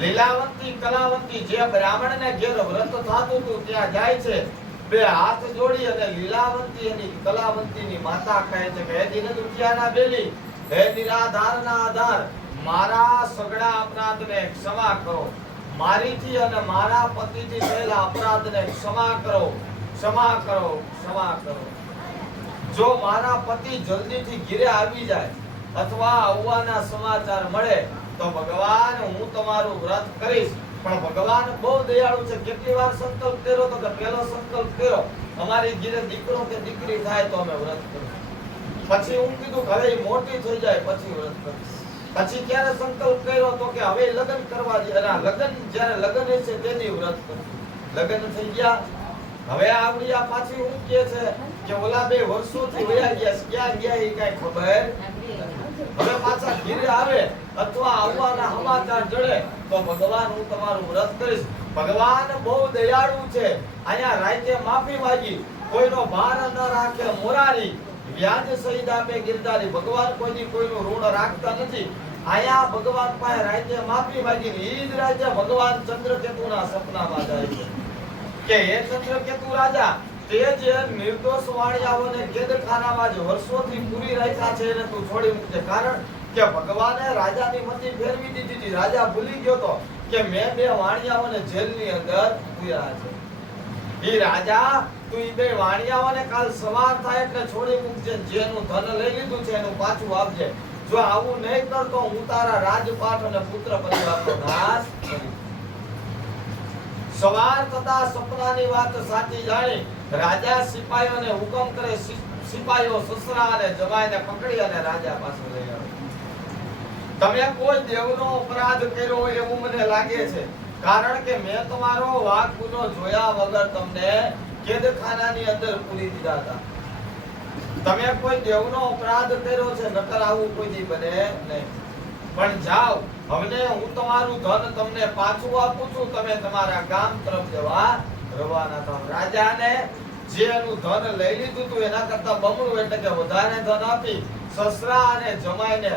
લીલાવંતી કલાવંતી જે બ્રાહ્મણને ઘેર વ્રત થાતું હતું ત્યાં જાય છે. બે હાથ જોડી અને લીલાવંતી એની કલાવંતીની માતા કહે છે કે હે દીન દુખિયાના બેલી, હે નિરાધારના આધાર, મારા સગળા અપરાધને ક્ષમા કરો. મારીથી અને મારા પતિથી થયેલા અપરાધને ક્ષમા કરો, ક્ષમા કરો, ક્ષમા કરો. જો મારા પતિ જલ્દીથી ઘરે આવી જાય અથવા આવવાના સમાચાર મળે તો ભગવાન હું તમારું વ્રત કરીશ. પણ ભગવાન બહુ દયાળુ છે. કેટલી વાર સંકલ્પ કર્યો તો કે પહેલો સંકલ્પ કર્યો અમારી ઘરે દીકરો કે દીકરી થાય તો અમે વ્રત કરીશું. પછી હું કીધું કે હવે મોટી થઈ જાય પછી વ્રત કરીશ. પછી ક્યારે સંકલ્પ કર્યો તો કે હવે લગ્ન કરવા દે, અને લગ્ન જ્યારે લગ્ન છે તેની વ્રત કરીશું. લગ્ન થઈ ગયા, હવે આવડિયા પાછી હું કહે છે કે ઓલા 2 વર્ષોથી વયા ગયા, ક્યાં ગયા એ કાંઈ ખબર. હવે પાછા ઘરે આવે અથવા આવવાના સમાચાર જડે તો ભગવાન હું તમારું વ્રત કરીશ. ભગવાન બહુ દયાળુ છે. અહીંયા રાતે માફી માંગી, કોઈનો ભાર ન રાખે મોરારી, વ્યાજ સહિત આપે ગિરધારી. ભગવાન કોઈની કોઈનું ઋણ રાખતા નથી. અહીંયા ભગવાન પાસે રાતે માફી માંગીને ઈ જ રાતે ભગવાન ચંદ્રકેતુના સપનામાં જાય છે કે હે ચંદ્રકેતુ રાજા, તે જે નિર્દોષ વાણિયાઓને કેદખાનામાં જ વર્ષોથી પૂરી રાખ્યા છે એને તું છોડી મૂકજે. કારણ કે ભગવાને રાજાની મતિ ફેરવી દીધી હતી. રાજા ભૂલી ગયો તો કે મેં 2 વાણિયાઓને જેલની અંદર પૂર્યા છે. ઈ રાજા, તું ઈ 2 વાણિયાઓને કાલ સવાર થાય એટલે છોડી મૂકજે. જેનું ધન લઈ લીધું છે એનું પાછું આપજે. જો આવું નહીં કરતો હું તારા રાજપાટ અને પુત્ર પરિવારનો નાશ કરીશ. સવાર થતા સપનાની વાત સાચી જાણી રાજા સિપાહીઓને હુકમ કરે. સિપાહીઓ સસરા અને જમાઈને પકડી અને રાજા પાસે લઈ આવે. તમે કોઈ દેવનો અપરાધ કર્યો હોય એવું મને લાગે છે, કારણ કે મેં તમારો વાક ગુનો જોયા વગર તમને કેદખાનાની અંદર પૂરી દીધા હતા. તમે કોઈ દેવનો અપરાધ કર્યો છે, નકર આવું કોઈ દી બને નહીં. પણ જાઓ, હવે હું તમારું ધન તમને પાછું આપું છું. તમે તમારા ગામ તરફ જવા રવાના થાઓ. રાજાને જે એનું ધન લઈ લીધું હતું એના કરતા બમણું એટલે કે વધારે ધન આપી સસરા અને જમાઈને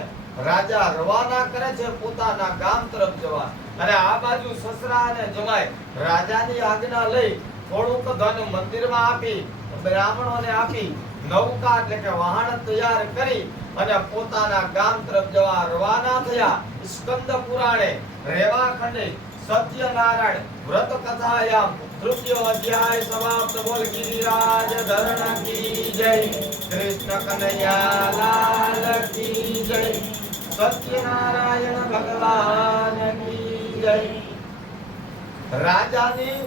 રાજા રવાના કરે છે પોતાના ગામ તરફ જવા. અને આ બાજુ સસરા અને જમાઈ રાજાની આજ્ઞા લઈ થોડુંક ધન મંદિરમાં આપી, બ્રાહ્મણોને આપી, નૌકા એટલે કે વાહન તૈયાર કરી અને પોતાના ગામ તરફ જવા રવાના થયા. સ્કંદ પુરાણે રેવાખંડે સત્યનારાયણ વ્રત કથાયામ 3યો અધ્યાય સમાપ્ત. બોલ ગિરિરાજ ધરણ કી જય, કૃષ્ણ કનૈયા લાલ કી જય, સત્યનારાયણ ભગવાન કી જય. રાજાની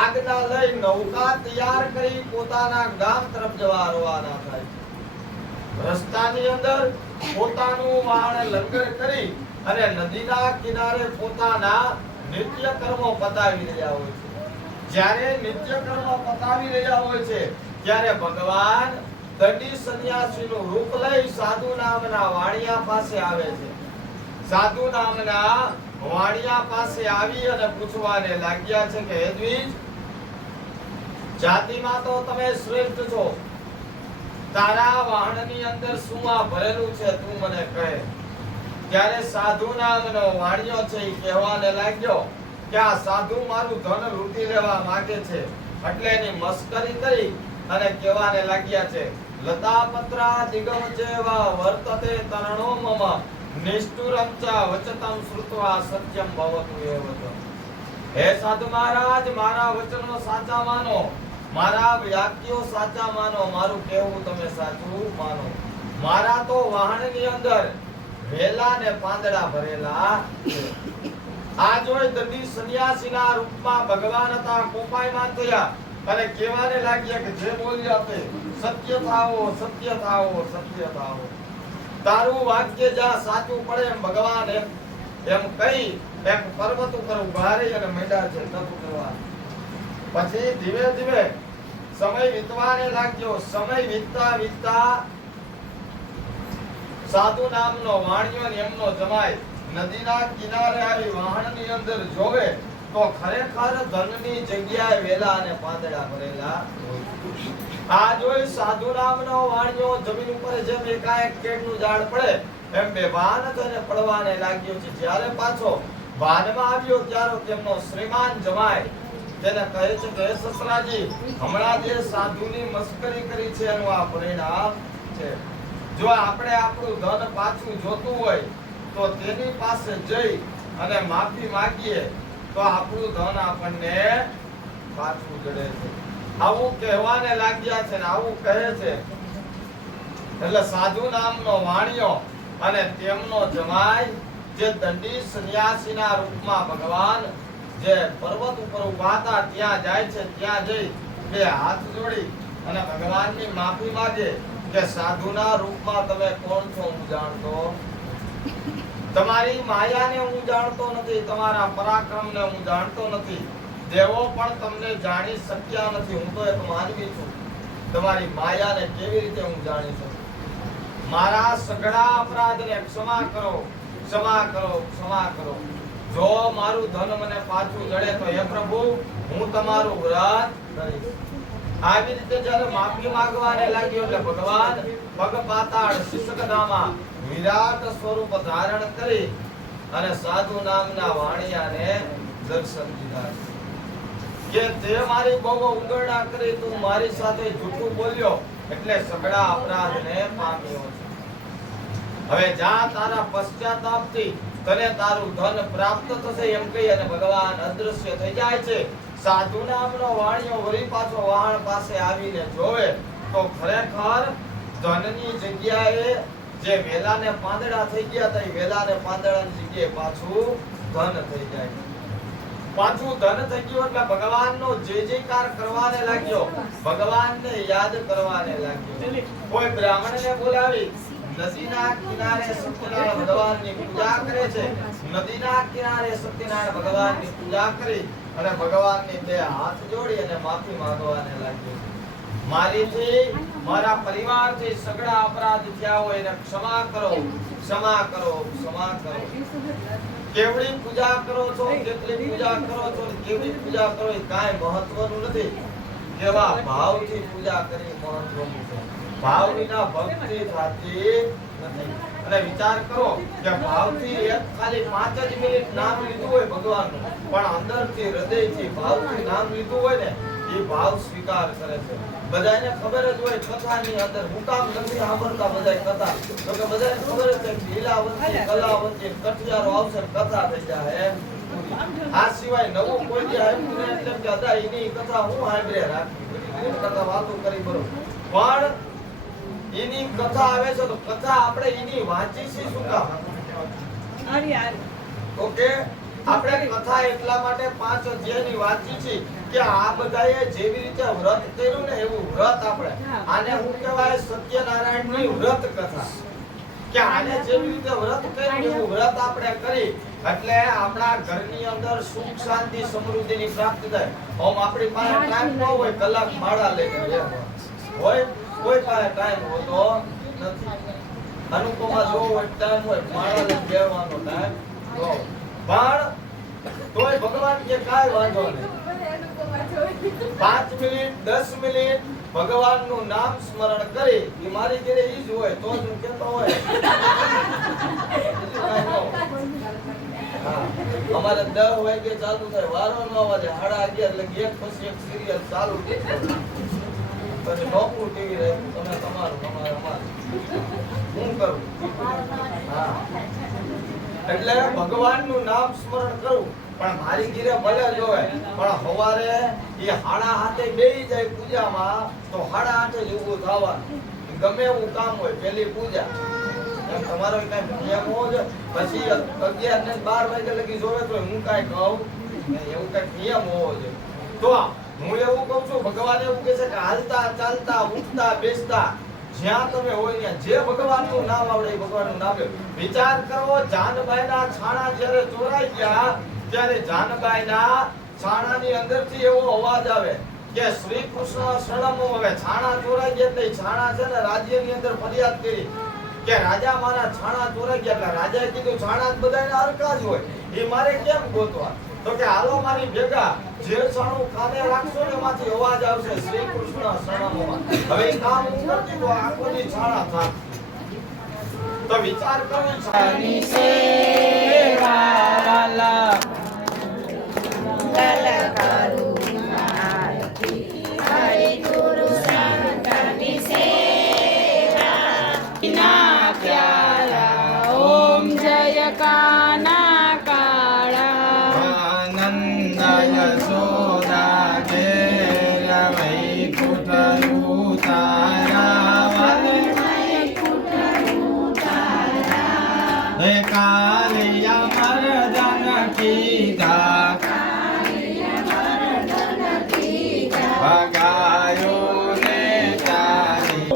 આજ્ઞા લઈ નૌકા તૈયાર કરી પોતાના ગામ તરફ જવા રવાના થાય. રસ્તાની અંદર પોતાનું વાહન લંગર કરી અને નદીના કિનારે પોતાના નિત્ય કર્મો પતાવી રહ્યા હોય છે. જ્યારે નિત્ય કર્મો પતાવી રહ્યા હોય છે ત્યારે ભગવાન દંડી સંન્યાસીનું રૂપ લઈ સાધુ નામના વાણિયા પાસે આવે છે. સાધુ નામના વાણિયા પાસે આવી અને પૂછવાને લાગ્યા છે કે હે દ્વિજ, જાતિમાં તો તમે શ્રેષ્ઠ છો. તારા વાહનની અંદર શું આ ભરેલું છે તું મને કહે. ત્યારે સાધુ નામનો વાણિયો છે એ કહેવાને લાગ્યો કે આ સાધુ મારું ધન લૂંટી લેવા માંગે છે. એટલે એની મસ્કરી કરી અને કહેવાને લાગ્યા છે, લતા પત્રા દિગમ જેવા વર્તતે તરણો મમ નિષ્ઠુરમ ચ વચતમ શ્રુત્વા સત્યમ ભવતુ એવ ચ. હે સાધુ મહારાજ, મારા વચનો સાચા માનો, મારા વાક્યો સાચા માનો, મારું કહેવું તમે સાચું માનો. મારા તો વાહનની અંદર વેલા ને પાંદડા ભરેલા છે. આ જોઈ દંડી સંન્યાસીના રૂપમાં ભગવાન હતા કોપાયમાન થયા અને કહેવાને લાગ્યા કે જે બોલ્યા તે સત્ય થાઓ, સત્ય થાઓ, સત્ય થાઓ. તારું વાક્ય જ્યાં સાચું પડે એમ ભગવાન એમ કહી એક પર્વત ઉપર ઉભા રહી અને મંડ્યા છે તપ કરવા. પછી ધીમે ધીમે સમય વીતવાને લાગ્યો. સમય વીતતા વીતતા સાધુ નામનો વાણિયો ને એમનો જમાય નદીના કિનારે આવી વાહનની અંદર જોવે તો ખરેખર ધનની જગ્યાએ વેલા અને પાંદડા ભરેલા હોય. આ જોઈ સાધુ નામનો વાણિયો જમીન ઉપર જેમ એકાએક કેળનું ઝાડ પડે એમ બેભાન થઈને પડવાને લાગ્યો છે. જ્યારે પાછો ભાનમાં આવ્યો ત્યારે તેમનો શ્રીમાન જમાય તેને કહે છે કે હે સસરાજી, હમણાં જે સાધુની મસ્કરી કરી છે એનું આ પરિણામ છે. જો આપણે આપણું ધન પાછું જોતું હોય તો તેની પાસે જઈ અને માફી માંગીએ તો આપણું ધન આપણને પાછું જડે છે. આવું કહેવાને લાગ્યા છે ને આવું કહે છે. એટલે સાધુ નામનો વાણિયો અને તેમનો જમાય જે દંડી સંન્યાસીના રૂપમાં ભગવાન જે પર્વત ઉપર ઉભા હતા ત્યાં જાય છે. ત્યાં જઈ બે હાથ જોડી અને ભગવાનની માફી માંગે કે સાધુના રૂપમાં તમે કોણ છો હું જાણતો, તમારી માયાને હું જાણતો નથી, તમારા પરાક્રમને હું જાણતો નથી, દેવો પણ તમને જાણી શક્યા નથી. હું તો એક માનવી છું, તમારી માયાને કેવી રીતે હું જાણી શકું? મારા સઘળા અપરાધને ક્ષમા કરો, ક્ષમા કરો, ક્ષમા કરો. જો મારું ધન મને પાછું જડે તો હે પ્રભુ હું તમારું વ્રત કરીશ. આવી રીતે જ્યારે માફી માંગવાને લાગ્યો એટલે ભગવાન પગ પાતાળ શિશકધામાં વિરાટ સ્વરૂપ ધારણ કરી અને સાધુ નામના વાણિયાને દર્શન દીધા કે તે મારી બહુ ઉંગરણા કરી, તું મારી સાથે જૂઠું બોલ્યો એટલે સઘળા અપરાધને પામ્યો છે. હવે જા તારા પશ્ચાતાપથી તને તારું ધન પ્રાપ્ત થશે એમ કહી અને ભગવાન અદૃશ્ય થઈ જાય છે. સાધુ નામનો વાણિયો વળી પાછો વાહન પાસે આવીને જોવે તો ખરેખર ધનની જગ્યાએ જે વેલાને પાંદડા થઈ ગયા હતા એ વેલાને પાંદડાની જગ્યાએ પાછું ધન થઈ જાય. પાછું ધન થઈ ગયું એટલે ભગવાનનો જે જયકાર કરવાને લાગ્યો, ભગવાનને યાદ કરવાને લાગ્યો. કોઈ બ્રાહ્મણને બોલાવી નદીના કિનારે સત્યનારાયણ ભગવાનની પૂજા કરે છે. નદીના કિનારે સત્યનારાયણ ભગવાનની પૂજા કરી અને ભગવાનની બે હાથ જોડી અને માફી માંગવાને લાગ્યો. મારીથી મારા પરિવારથી સગળા અપરાધ થયા હોય એને ક્ષમા કરો, ક્ષમા કરો, ક્ષમા કરો. કેવડી પૂજા કરો છો, કેટલી પૂજા કરો છો, કેવી પૂજા કરો એ કાંઈ મહત્વનું નથી. કેવા ભાવથી પૂજા કરી મહત્વનું છે. ભાવ વિના ભક્તિ થતી નથી. અને વિચાર કરો કે ભાવથી એક ખાલી 5 જ મિનિટ નામ લીધું હોય ભગવાનનું, પણ અંદરથી હૃદયથી ભાવથી નામ લીધું હોય ને એ ભાવ સ્વીકાર કરે છે. બધાને ખબર જ હોય કથાની અંદર હું કામ નથી સાંભળતા બધાય કથા, તો કે બધાને ખબર જ છે લીલાવંતી, કલાવંતી, કઠિયારો આવશે કથા થઈ જાય. આ સિવાય નવું કોઈ દી આવ્યું ને એટલે કે અદા એની કથા હું સાંભળે રાખી, બધી કથા વાતો કરી બરોબર, પણ એની કથા આવે છે તો કથા આપણે એની વાંચી છે શું કામ? ઓકે, આપણે કથા એટલા માટે 5 અધ્યાયની વાંચી છે કે આ બધાએ જેવી રીતે વ્રત કર્યું ને એવું વ્રત આપણે આને હું કહેવાય સત્યનારાયણની વ્રત કથા, કે આને જેવી રીતે વ્રત કર્યું એવું વ્રત આપણે કરી એટલે આપણા ઘરની અંદર સુખ શાંતિ સમૃદ્ધિની પ્રાપ્તિ થાય. ઓમ આપણી પાસે ટાઈમ ન હોય કલાક માળા લઈને રહેવા હોય, કોઈ પાસે ટાઈમ હોતો નથી. અનુપમા જો હોય ટાઈમ હોય માળા લઈને બેસવાનો ટાઈમ તો પણ તોય ભગવાન કે કાઈ વાંધો નહીં, 5 મિનિટ 10 મિનિટ ભગવાનનું નામ સ્મરણ કરી એ મારી ઘરે ઈ જ હોય તો જ હું કહેતો હોય. હા, અમારે 10 વાગે ચાલુ થાય, વારો ન વાગે 11:30 લગી એક પછી એક સિરિયલ ચાલુ. પછી નોકરું ટીવી રહ્યું, તમે તમારું અમારે અમારું હું કરું. હા, એટલે ભગવાનનું નામ સ્મરણ કરું પણ મારી ઘરે ભલે જોવે પણ સવારે એ 8:30 બેહી જાય પૂજામાં તો 8:30 જ ઊભું થવાનું. ગમે એવું કામ હોય પેલી પૂજા એમ તમારો કઈ નિયમ હોવો છે. પછી 11 ને 12 વાગે લગી જોવે તો હું કઈ કહું એવું કઈ નિયમ હોવો છે. તો હું એવું કહું છું ભગવાન એવું કહે છે કે હાલતા ચાલતા ઉઠતા બેસતા જ્યાં તમે હોય ત્યાં જે ભગવાનનું નામ આવડે એ ભગવાનનું નામ લો. વિચાર કરો જાનબાઈના છાણા જ્યારે ચોરાઈ ગયા ત્યારે જાનબાઈના છાણાની અંદરથી એવો અવાજ આવે કે શ્રી કૃષ્ણ શરણમ. હવે છાણા ચોરાઈ ગયા એટલે છાણા છે ને રાજ્યની અંદર ફરિયાદ કરી કે રાજા મારા છાણા ચોરાઈ ગયા. એટલે રાજાએ કીધું છાણા બધાને હરખા જ હોય એ મારે કેમ ગોતવા? તો કે હાલો મારી ભેગા જે છાણું કાને રાખશો ને એમાંથી અવાજ આવશે શ્રી કૃષ્ણ શરણમ. હવે એ કામ હું કરતી તો આંખોની છાણા થાક. તો વિચાર કરો છાણી સેવા વાલા ઓમ જય કાના કાળા આનંદ યશોદા ઘેર વૈકુંઠ ઉતારા હે કાલિયા મર્દન કીધા ભગાયો ને તારી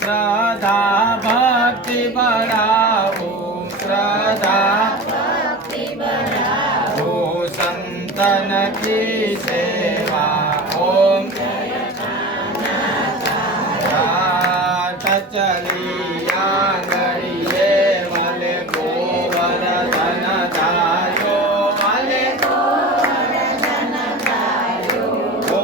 શ્રદ્ધા ભક્તિ બળાવો શ્રદ્ધા ભક્તિ બળાવો સંતન કી સેવા. ઓમ ચલી આંગળીએ વલે ગોવર્ધન ધાર્યો વલે ગોવર્ધન ધાર્યો. ઓ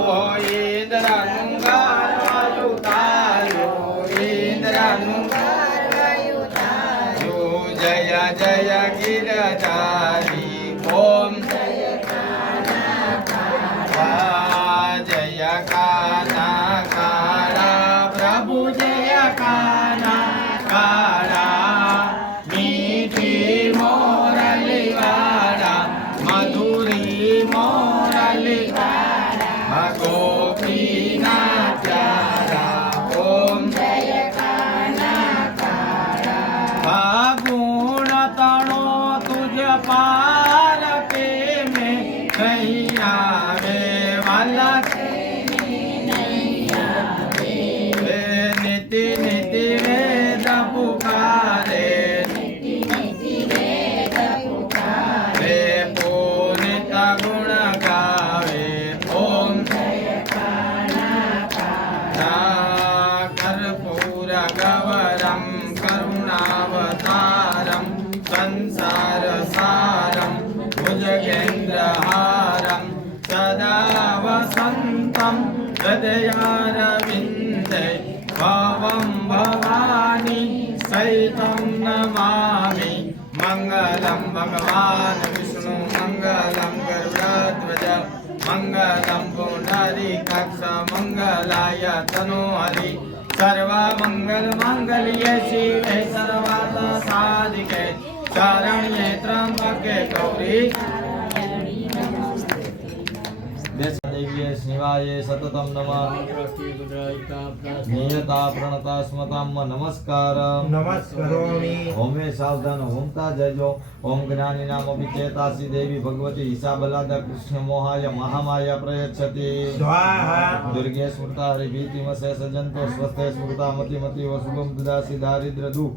ઇન્દ્રનું ગર્વ ઉતાર્યો ઇન્દ્રનું ગર્વ ઉતાર્યો. જય જય ગિરધારી. ઓમ જય કાના કાળા જય કાના કાળા પ્રભુ જય કાના કાળા. મીઠી મોરલી વાળા મધુરી મોરલી વાળા ગોપીના પ્યારા. ઓમ જય કાના કાળા. ગુણ તણો તુજ પાર કે મેં નહીં આવે વાલા નીતિ નીતિ વેદ પુકારે રે પુનિત ગુણ ગાવે. ઓમ કર્પૂર ગૌરમ કરુણાવતારમ સંસાર સારમ ભુજગેન્દ્રહારમ સદા વસંતમ હૃદયારવિંદે ભવમ ભવાની સહિતમ નમામિ. મંગલમ ભગવાન વિષ્ણુ મંગલમ ગરુડધ્વજ મંગલમ પુંડરીકાક્ષ મંગલાય તનોહરિ. સર્વમંગલ માંગલ્યે શિવે સર્વાર્થ સાધિકે શરણ્યે ત્રંબકે ગૌરી દેવીએ શિવાય સતતમ નમઃ. નિયતા પ્રણતા સ્મતામ નમસ્કાર નમસ્કારોમિ. હોમે સાવધાન હોમતા જજો. ઓમ જ્ઞાની નામ વિચેતાસી દેવી ભગવતી ઈશાબલાદ કૃષ્ણ મોહાય મહામાયા પ્રયચ્છતિ. સ્વાહા. દુર્ગે સ્મૃતા હરિભીતિમસે સજંતો સ્વસ્તે સ્મૃતા મતિ મતિ વસુગમ દદાસી દારિદ્ર દુઃખ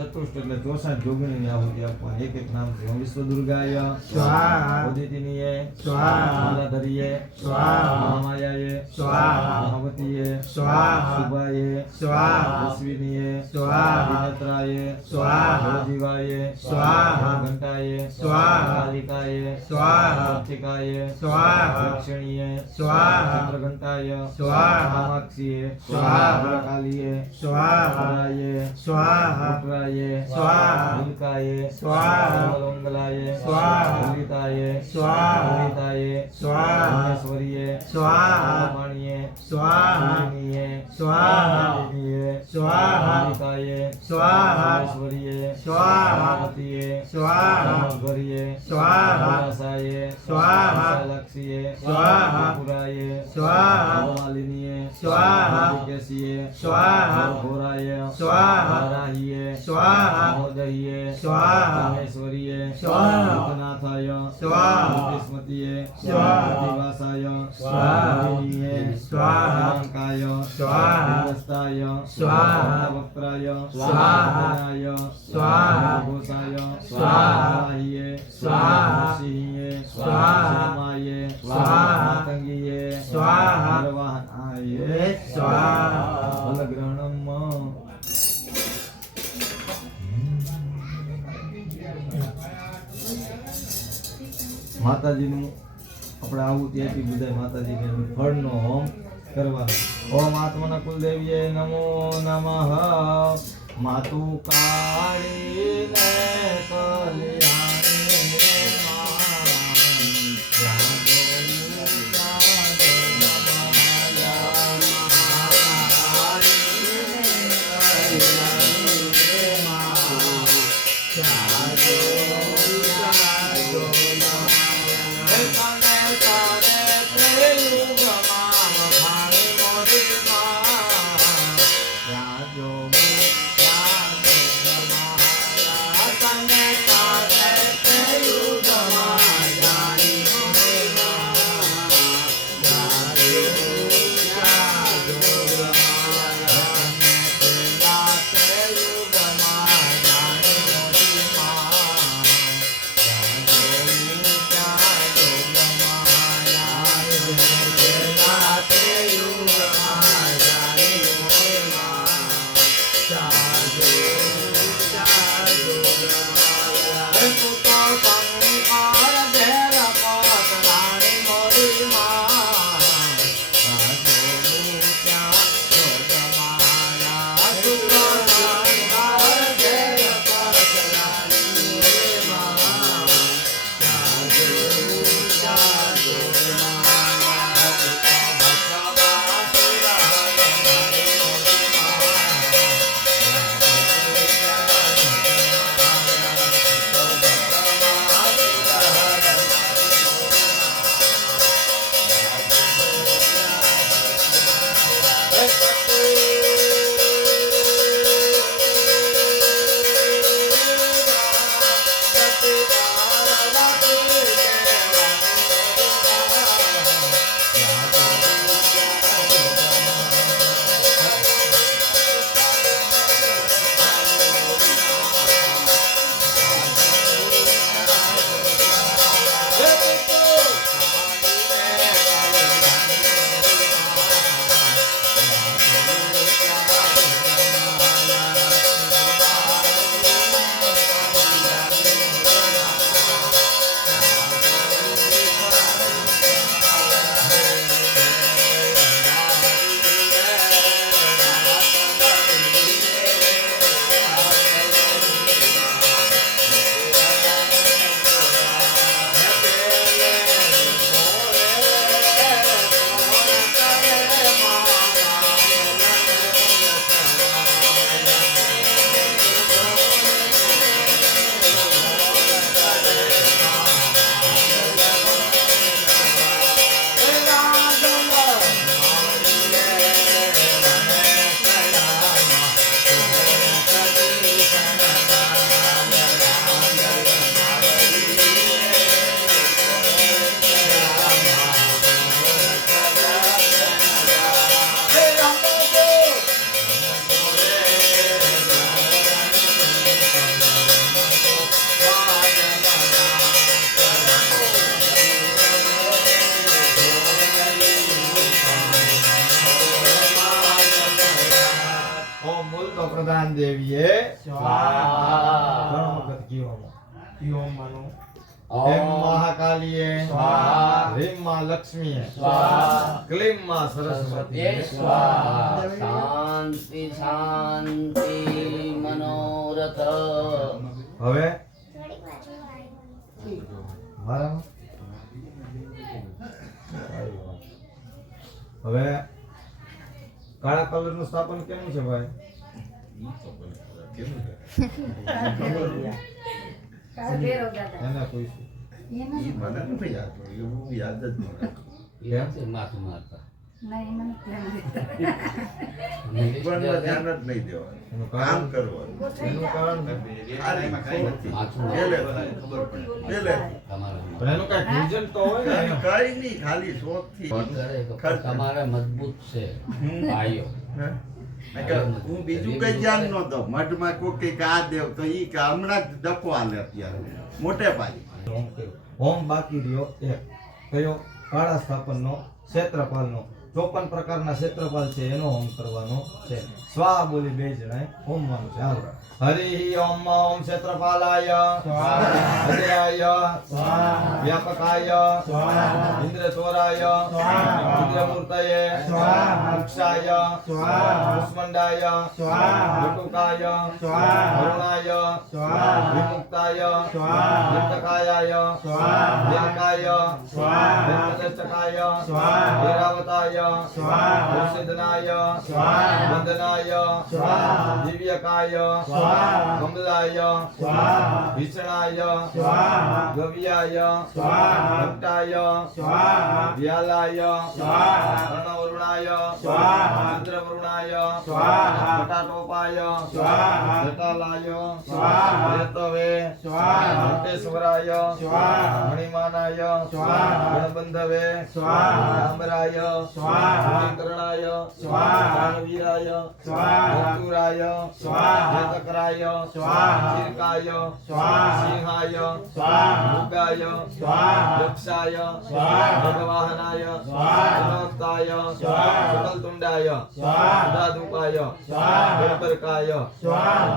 ચતુષ્ટ એટલે 64 જોગણીની આહુતિ આપવાની. એક એક નામથી. ઓમ વિશ્વ દુર્ગાય સ્વાહા. ઉદિતિનીએ સ્વાહા. માલાધરીએ સ્વાહા. મહામાયાએ સ્વાહા. મહાવતીએ સ્વાહા. શુભાએ સ્વાહા. અશ્વિનીએ સ્વાહા. વિનેત્રાએ સ્વાહા. જીવાય સ્વાહા. ઘંટાએ સ્વાહા. કાલિકાએ સ્વાહા. કાર્તિકાય સ્વાહા. દક્ષિણીએ સ્વાહા. ચંદ્રઘંટાય સ્વાહા. કામાક્ષીએ સ્વાહા. કાલીએ સ્વાહા. પરાયે સ્વાહા. પુત્રાયે સ્વાહા. મુલકાયે સ્વાહા. મંગલાયે સ્વાહા. લલિતાયે સ્વાહા. લલિતાયે સ્વાહા. મહેશ્વરીએ સ્વાહા. પાણીએ સ્વાહા. પાણીએ સ્વાહા. પાણીએ સ્વાહા. લલિતાયે સ્વાહા. મહેશ્વરીએ સ્વાહા. પાર્વતીએ સ્વાહા. ઘરીએ સ્વાહા. વિલાસાયે સ્વાહા. વિશાલાક્ષીએ સ્વાહા. પુરાયે સ્વાહા. માલિનીએ સ્વાહા. કેસીએ સ્વાહા. ઘોરાયે સ્વાહા. વારાહીએ સ્વાહા. મોદહીએ સ્વાહા. મહેશ્વરીએ સ્વાહા. ભૂતનાથાય સ્વાહા. વિસ્મતીએ સ્વાહા. દિવાસાય સ્વાહા. દિનીએ સ્વાહા. શંકાય સ્વાહા. દિવસ્તાય સ્વાહા. વક્ત્રાય સ્વાહા. ગણાય સ્વાહા. ઘોષાય સ્વાહા. વારાહીએ સ્વાહા. સિંહીએ સ્વાહા. માયે સ્વાહા. માતંગીએ સ્વાહા. વાહનાય સ્વાહા. ફલગ્રહણમ માતાજીનું આપણે આવું ત્યાંથી બધા માતાજીને ફળનો હોમ કરવાનો. ઓમ આત્મના કુલદેવીએ નમો નમઃ. માતુ કાળીને કલ્યાણે મૂલતો પ્રધાન દેવીએ સ્વાહા. 3 વખત કીવામાં. યો માનો. એમ મહાકાલીએ સ્વાહા. રીમ માં લક્ષ્મીએ સ્વાહા. ક્લીમ માં સરસ્વતીએ સ્વાહા. શાંતિ શાંતિ મનોરથ. હવે મારા હવે કાળા કલર નું સ્થાપન કેવું છે ભાઈ? કાળ ભેરવ દાદા એને પૂછ્યું. એના યાદ છે માથું મારતા. ના એમાં નથી એનું કારણ એનું કારણ માથું પેલે. તમારે પણ એનું કઈ રીઝન તો હોય ને એનું. કઈ નહીં, ખાલી શોખથી. તમારે મજબૂત છે ભાઈઓ. હું બીજું કઈ ધ્યાન ન દઉં. મઢમાં કોઈ કઈક આ દેવ તો ઈ કે હમણાં જ ડખો હાલે અત્યારે મોટે પાયે. હોમ કર્યો. હોમ બાકી રહ્યો એક કયો? કાળા સ્થાપનનો, ક્ષેત્રપાલનો. 54 પ્રકારના ક્ષેત્રપાલ છે એનો હોમ કરવાનો છે. સ્વા બોલી 2 જણાએ હોમવાનું છે. હાલો. હરિ ઓમ ઓમ ક્ષેત્રપાલાય અજયાય વ્યાપકાય ઇન્દ્રચોરાય ઇન્દ્રમૂર્તયે વૃક્ષાય કુષ્માંડાય વટુકાય વરુણાય વિમુક્તાય વિમુક્તાય દેવકાય વેંકટેશકાય ઐરાવતાય ઔષધનાય વંદનાય દિવ્યકાય કમલાય વિષ્ણાય ગવ્યાય ભટ્ટાય વ્યાલાય કર્ણવરુણાય ઇન્દ્રવરુણાય જટાટોપાય જટાલાય રેતવે ઘંટેશ્વરાય મણિમાનાય ગણબંધવે રામરાય શંકરણાય દાનવીરાય મથુરાય વેતકરાય ચિરકાય સિંહાય મૃગાય દક્ષાય ભગવાહનાય સમસ્તાય સકલતુંડાય સુધાધુકાય ગર્ભરકાય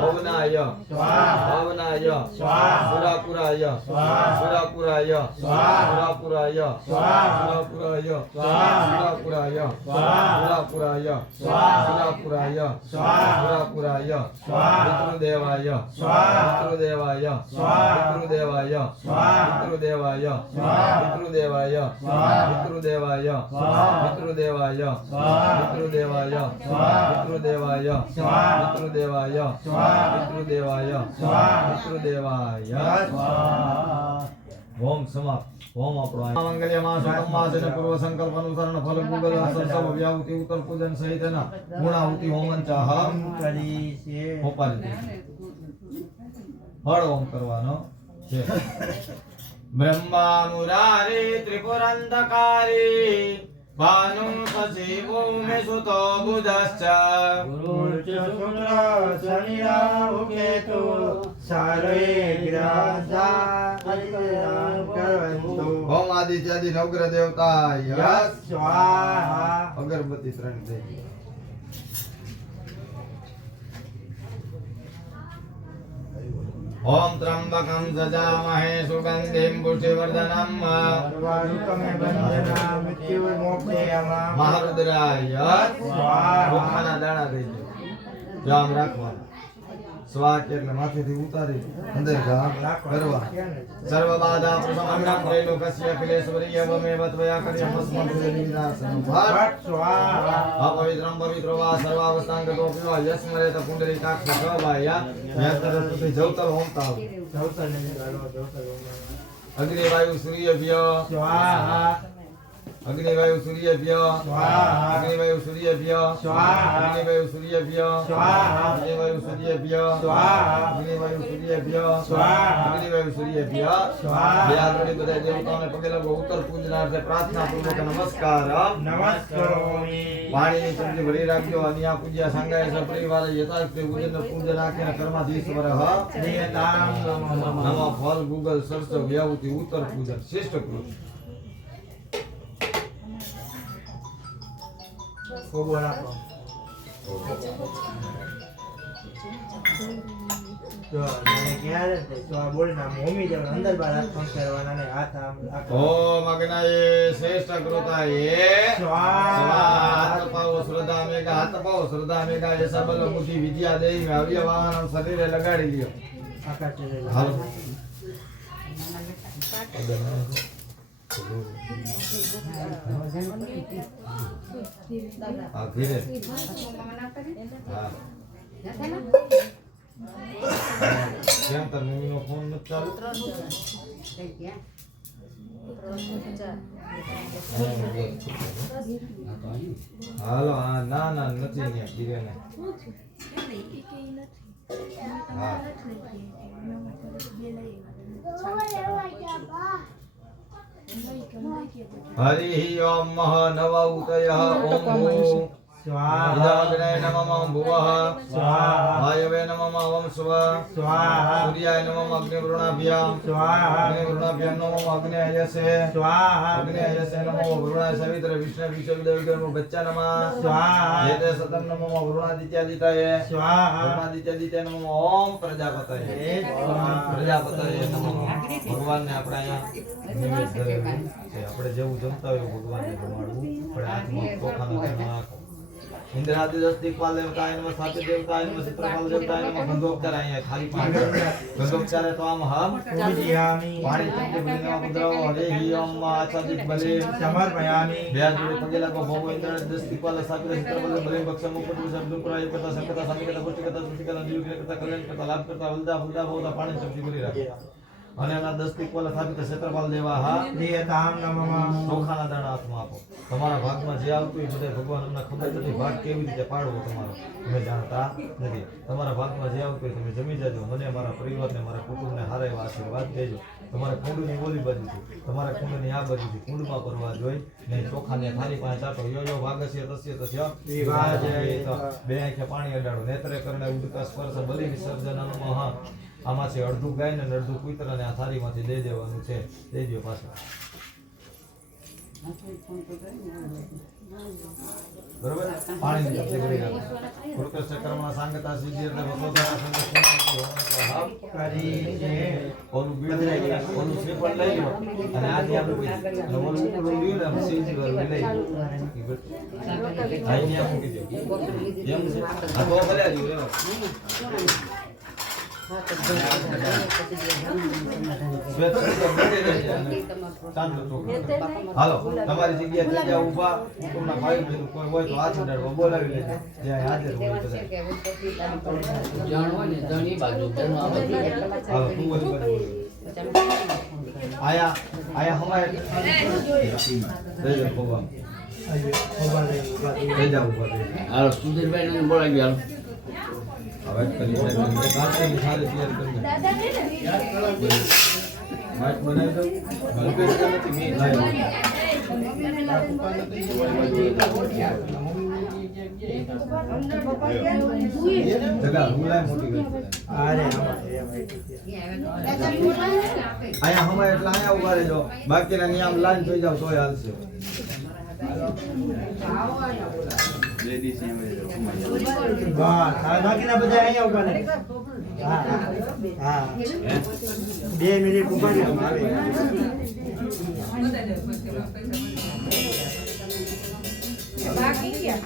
ભવનાય ભાવનાય સુરાપુરાય સુરાપુરાય સુરાપુરાય સુરાપુરાય સુરાપુરાય સુરાપુરાય સુરાપુરાય સુરાપુરાય પિતૃદેવાય પિતૃદેવાય પિતૃદેવાય પિતૃદેવાય પિતૃદેવાય પિતૃદેવાય પિતૃદેવાય પિતૃદેવાય પિતૃદેવાય પિતૃદેવાય પિતૃદેવાય પિતૃદેવાય ઓમ સમાપ્ત. ઓમ આપણો મંગલ્યમાં સુતમ માસને પૂર્વ સંકલ્પ અનુસરણ ફલ ગુગલ આસન સવ વ્યાહુતિ ઉત્તર પૂજન સહિતના ગુણાહુતિ હોમન ચાહ કરી છે. હોપારી હળ ઓમ કરવાનો છે. બ્રહ્માનુરારી ત્રિપુરાંતકારી ભાનુ સજીવો મે સુતો બુધશ્ચ ગુરુર્ચ શુક્ર શનિ રાહુ કેતુ સારે ગ્રહા પરિકલ્યાણ કરવંતુ. ઓમ આદિત્યાદિ નવગ્રહ દેવતા યસ સ્વાહા. અગરબત્તી 3 દે. ઓમ ત્રંબકં સજામહે સુગંધિં પુષ્ટિવર્ધનમ સર્વારુકમે બંધના મૃત્યુર્મોક્ષયામા. મહારુદ્રાય સ્વાહા. ચોખાના દાણા દઈ દે. જામ રાખવાના. સ્વાક એટલે માથેથી ઉતારી અંદર જામ કરવા. સર્વ બાધા પ્રસમન્નમ ત્રૈલોક્યસ્ય અખિલેશ્વરીય વમેવ ત્વયા કર્યમસ્મદ્ વિનાશનમ. ભટ્ટ. સ્વાહા. અપવિત્રમ પવિત્રો વા સર્વાવસ્થાંગતો પીવા યસ્મરેત પુંડરીકાક્ષ સ્વભાયા યતરસ્તુતિ જવતલ હોમતા. જવતલ નિગાડો જવતલ. અગ્નિવાયુ સૂર્યભ્ય સ્વાહા. અગ્નિવાયુ સૂર્યભ્ય સ્વાહા. અગ્નિવાયુ સૂર્યભ્ય સ્વાહા. અગ્નિવાયુ સૂર્યભ્ય સ્વાહા. અગ્નિવાયુ સૂર્યભ્ય સ્વાહા. અગ્નિવાયુ સૂર્યભ્ય સ્વાહા. અગ્નિવાયુ સૂર્યભ્ય સ્વાહા. બે આગળ બધા દેવતાઓને પગે લાગો. ઉત્તર પૂજનાર્થે પ્રાર્થના પૂર્વક નમસ્કાર. નમસ્કારોમિ. પાણીની ચમચી ભરી રાખજો. અન્યા પૂજ્યા સંગાય સપરિવારે યથાર્થ પૂજન પૂજન રાખીને કર્માધીશ્વર નિયતામ નમઃ. નમઃ ફલ ગુગલ સરસ વ્યાહુતિ ઉત્તર પૂજન શ્રેષ્ઠ કૃત. ખોબો રાખો. તો મને ક્યારે તો આ બોલીને આમ હોમી દેવાનું, અંદર બહાર હાથ ફંકારવાના ને હાથ આમ ઓમ અગ્નયે શ્રેષ્ઠ કૃતાયે સ્વાહા. હાથ અપાવો શ્રદ્ધા મેઘા, હાથ અપાવો શ્રદ્ધા મેઘા, એ સબલ બુદ્ધિ વિદ્યા દેવી હવ્ય વાહન શરીરે લગાડી લ્યો. આકાશ ચડેલા. હાલો હા ધીરે હા કેમ તાર મમ્મીનો ફોન નથી ચાલુ? હાલો હા ના ના નથી અહીંયા ધીરે ને હા હરિ ઓમ મહ નવ ઉતય ઓમ ભૂ સ્વાહા. નમઃ ભુવઃ સ્વાહા. વાયવે નમઃ ઓમ સ્વાહા સ્વાહા. સૂર્યાય નમઃ અગ્નિવૃણાભ્યામ સ્વાહા. અગ્નિવૃણાભ્યામ નમઃ અગ્નેયસે સ્વાહા. અગ્નેયસે નમઃ વરુણાય સવિત્ર વિષ્ણુ વિશ્વદેવગર્ભ બચ્ચા નમઃ સ્વાહા. જેતે સતમ નમઃ વરુણાદિત્યાદિતાય સ્વાહા. વરુણાદિત્યાદિતાય નમઃ ઓમ પ્રજાપતયે પ્રજાપતયે નમઃ. ભગવાનને આપણે અહીંયા આપણે જેવું જમતા હોય ભગવાનને જમાડવું આપણે હાથમાં ચોખાનો તેનો નાખો. इंद्रादि दस्तिकपाल देवताय नमः, सात्य देवताय नमः, चित्रपाल देवताय नमः. गंधोपचार आया खाली पानी गंधोपचार तो हम पूजयामि. पानी चंद्र बलिना मुद्राओ हरे ही ओम आचादिक बले समर्पयामि. ब्याज जोड़े पगे लगो भोगो इंद्र दस्तिकपाल सात्य चित्रपाल बले बक्ष मुकुट शब्द पुराय करता संकता समिकता पुष्टिकता सुष्टिकता जीव करता कल्याण करता लाभ करता वलदा फुलदा भोदा पानी सब्जी કરી રાખે. અને એના 10 ટીકવાલા સ્થાપિત ક્ષેત્રપાલ દેવા હા પ્રિયતામ નમઃ. ચોખાના દાણા હાથમાં આપો. તમારા ભાગમાં જે આવતું હોય બધા ભગવાન અમને ખબર નથી ભાગ કેવી રીતે પાડવો તમારો તમે જાણતા નથી. તમારા ભાગમાં જે આવતું હોય તમે જમી જાજો. મને મારા પરિવારને મારા કુટુંબને સારા એવા આશીર્વાદ દેજો. તમારે કુંડની ઓલી બાજુથી તમારા કુંડની આ બાજુથી કુંડમાં ભરવા જોઈએ નહીં. ચોખાને થાળી પાસે ચાટો યો યો ભાગસ્ય તસ્ય તસ્ય બે આંખે પાણી અડાડો. નેત્રે કરણે ઉદકા સ્પર્શ બલિ વિસર્જનમ હા. આમાંથી અડધું ગાય ને અડધું કુતરાને આ થાળીમાંથી દઈ દેવાનું છે. દઈ દો પાછળ બરોબર. પાણી ની કરી નાખો. કૃતસ્ય કર્મના સાંગતા સિદ્ધિ એટલે ભગવતાના સંગ કરી છે. ઓલું બીડ ઓલું શ્રીફળ લઈ લો અને આથી આપણે ઓલું ઉપર લીયું ને સિદ્ધિ વાળું લઈ લો. આઈ મૂકી દો. એમ છે આ તો ભલે જ રેવો. હાલો તમારી જગ્યાએ થઈ જાવ ઊભા. કુટુંબના ભાઈ બહેન કોઈ હોય તો હાથ ઉડાડવા બોલાવી લેજો. જ્યાં હાજર હોય બધા જણ હોય ને જણ ઈ બાજુ જણ આ બાજુ. હાલો તું ઓલી બાજુ આયા આયા હમાય દઈ દો ભગવાન દઈ જાવ ઊભા હાલો સુધીરભાઈ ને બોલાવી હાલો. હવે કરી સાહેબ કાચની સારી તૈયાર કરી માઇક બનાવી દો. મલકેશ કે નથી મે લાવી જગા હુલાય મોટી ગઈ. અરે આયા હમાય એટલે આયા ઉભા રહેજો. બાકીના નિયમ લાઈન થઈ જાવ તોય હાલશે. લેડીઝ બાકીના બધા અહીંયા ઉભા રહે. હા હા 2 મિનિટ ઉભા રહે. બાકી ગયા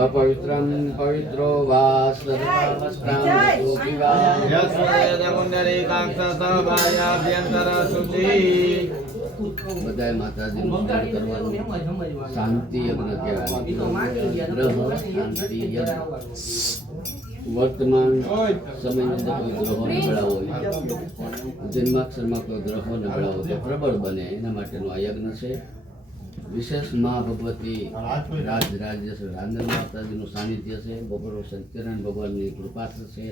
અપવિત્રં પવિત્રો વા સર્વસ્ત્રાં સુખિવા યસ્વદેવ મુંડરી કાંક્ષતભાયાભ્યંતર શુચિ. બધાય માતાજીનું સ્મરણ કરવાનું. શાંતિ યજ્ઞ કહેવાય. ગ્રહ શાંતિ યજ્ઞ. વર્તમાન સમયની અંદર કોઈ ગ્રહો નબળા હોય, જન્માક્ષરમાં કોઈ ગ્રહો નબળા હોય તો પ્રબળ બને એના માટેનો આ યજ્ઞ છે. વિશેષ મા ભગવતી રાજ્ય છે. રાંધણ માતાજીનું સાનિધ્ય છે. બપોરો સત્યનારાયણ ભગવાનની કૃપા છે.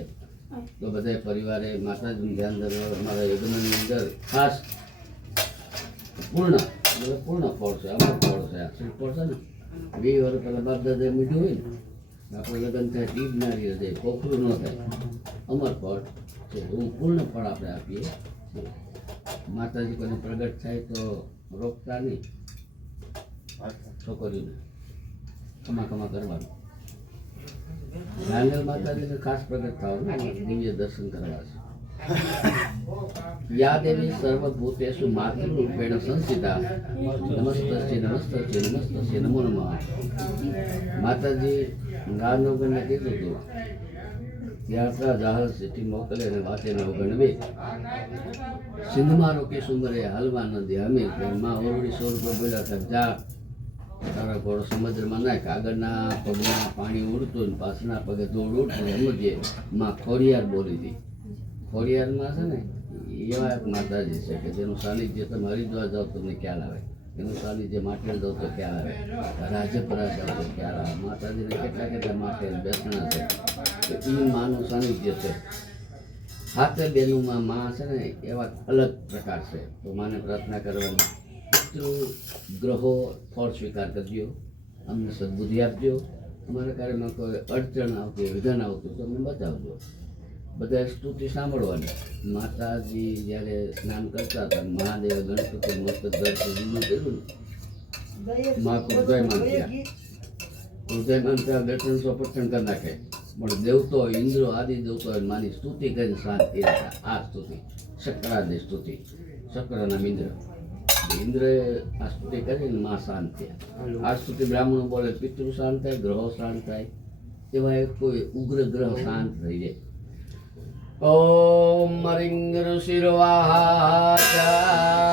તો બધા પરિવારે માતાજીનું ધ્યાન ધરવા અમારા યજ્ઞની અંદર ખાસ પૂર્ણ ફળ છે. અમર ફળ છે. આ શ્રી ફળ છે ને 20 વર્ષ પહેલા બાપ દાદાએ મીઠું હોય ને આપણે લગ્ન થાય તીજ નારિયેળ દે, પોખરું ન થાય, અમર ફળ છે એવું પૂર્ણ ફળ આપણે આપીએ છીએ. માતાજી કોઈને પ્રગટ થાય તો રોકતા નહીં, છોકરીઓને ખમા કરવાનું. નારિયેળ માતાજીને ખાસ પ્રગટ થવાનું, દિવ્ય દર્શન કરવા છે. યા દેવી સર્વભૂતેષુ માતૃરૂપેણ સંસ્થિતા નમસ્તસ્ય નમો નમઃ. માતાજી રામનગરને કીધું હતું યાત્રા જાહર સિટી મોકલે અને વાતે ન ગણવે સિંધમાં રોકી સુંદરે હાલવા નદી અમે માં ઓરડી 100 રૂપિયા બોલ્યા હતા, જા તારા ઘોડો સમુદ્રમાં નાખ. આગળના પગમાં પાણી ઉડતું ને પાછળના પગે ધૂળ ઉડતું એમ જ માં ખોડિયાર બોલી હતી. ખોડિયારમાં છે ને એવા એક માતાજી છે કે જેનું સાનિધ્ય તમે હરિદ્વાર જાઓ તમને ખ્યાલ આવે, એનું સાનિધ્ય માટેલ જાઓ તો ખ્યાલ આવે, રાજપરા જાઓ તો ખ્યાલ આવે. માતાજીને કેટલા માટેલ બેસણા છે કે એ માનું સાનિધ્ય છે. હાથે બેનુંમાં માં છે ને એવા અલગ પ્રકાર છે. તો માને પ્રાર્થના કરવાની, પિતૃ ગ્રહો ફળ સ્વીકાર કરજો, અમને સદબુદ્ધિ આપજો, અમારા કાર્યમાં કોઈ અડચણ આવતી વિઘન આવતું તો અમને બતાવજો. બધા સ્તુતિ સાંભળવાની. માતાજી જ્યારે સ્નાન કરતા હતા, મહાદેવ ગણપતિ મસ્ત દર્શન કર્યું ને, માં કૃદયમાન થયા. કૃદયમાન થયા 200-300 પઠન કરી નાખે, પણ દેવતો ઇન્દ્રો આદિ દેવતો માની સ્તુતિ કરીને શાંતિ હતા. આ સ્તુતિ શક્રાની સ્તુતિ, શક્રના ઇન્દ્ર ઇન્દ્રએ આ સ્તુતિ કરીને માં શાંત થયા. આ સ્તુતિ બ્રાહ્મણો બોલે, પિતૃ શાંત થાય, ગ્રહો શાંત થાય, એવા એક કોઈ ઉગ્ર ગ્રહ શાંત થઈ જાય. ઓમ રિંગ ઋષિર્વાચા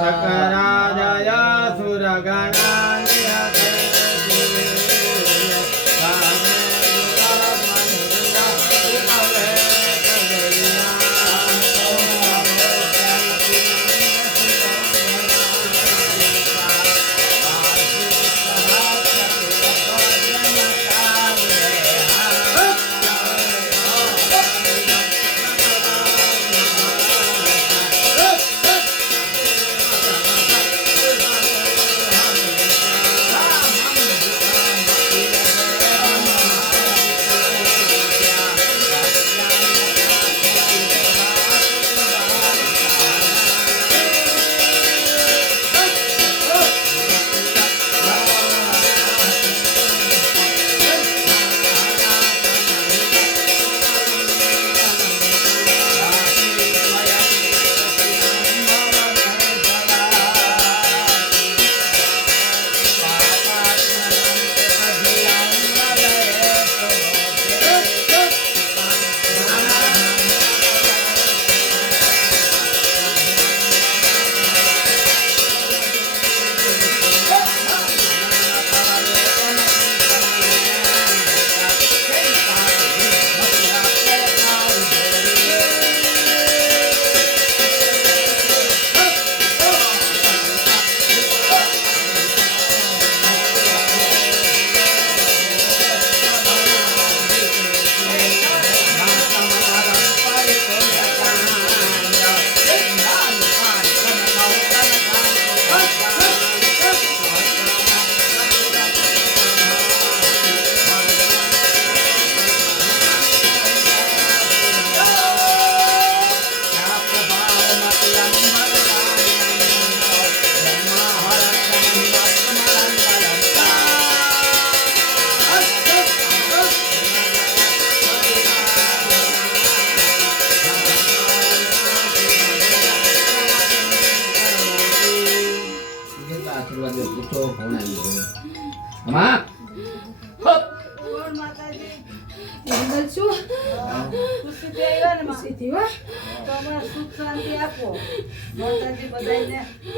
શકરાજય સુરગણાનિયતે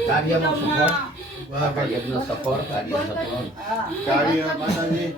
કાર્યમાં સફળ, કાર્ય સફળ, કાર્ય સફળ. કાર્ય માતાજી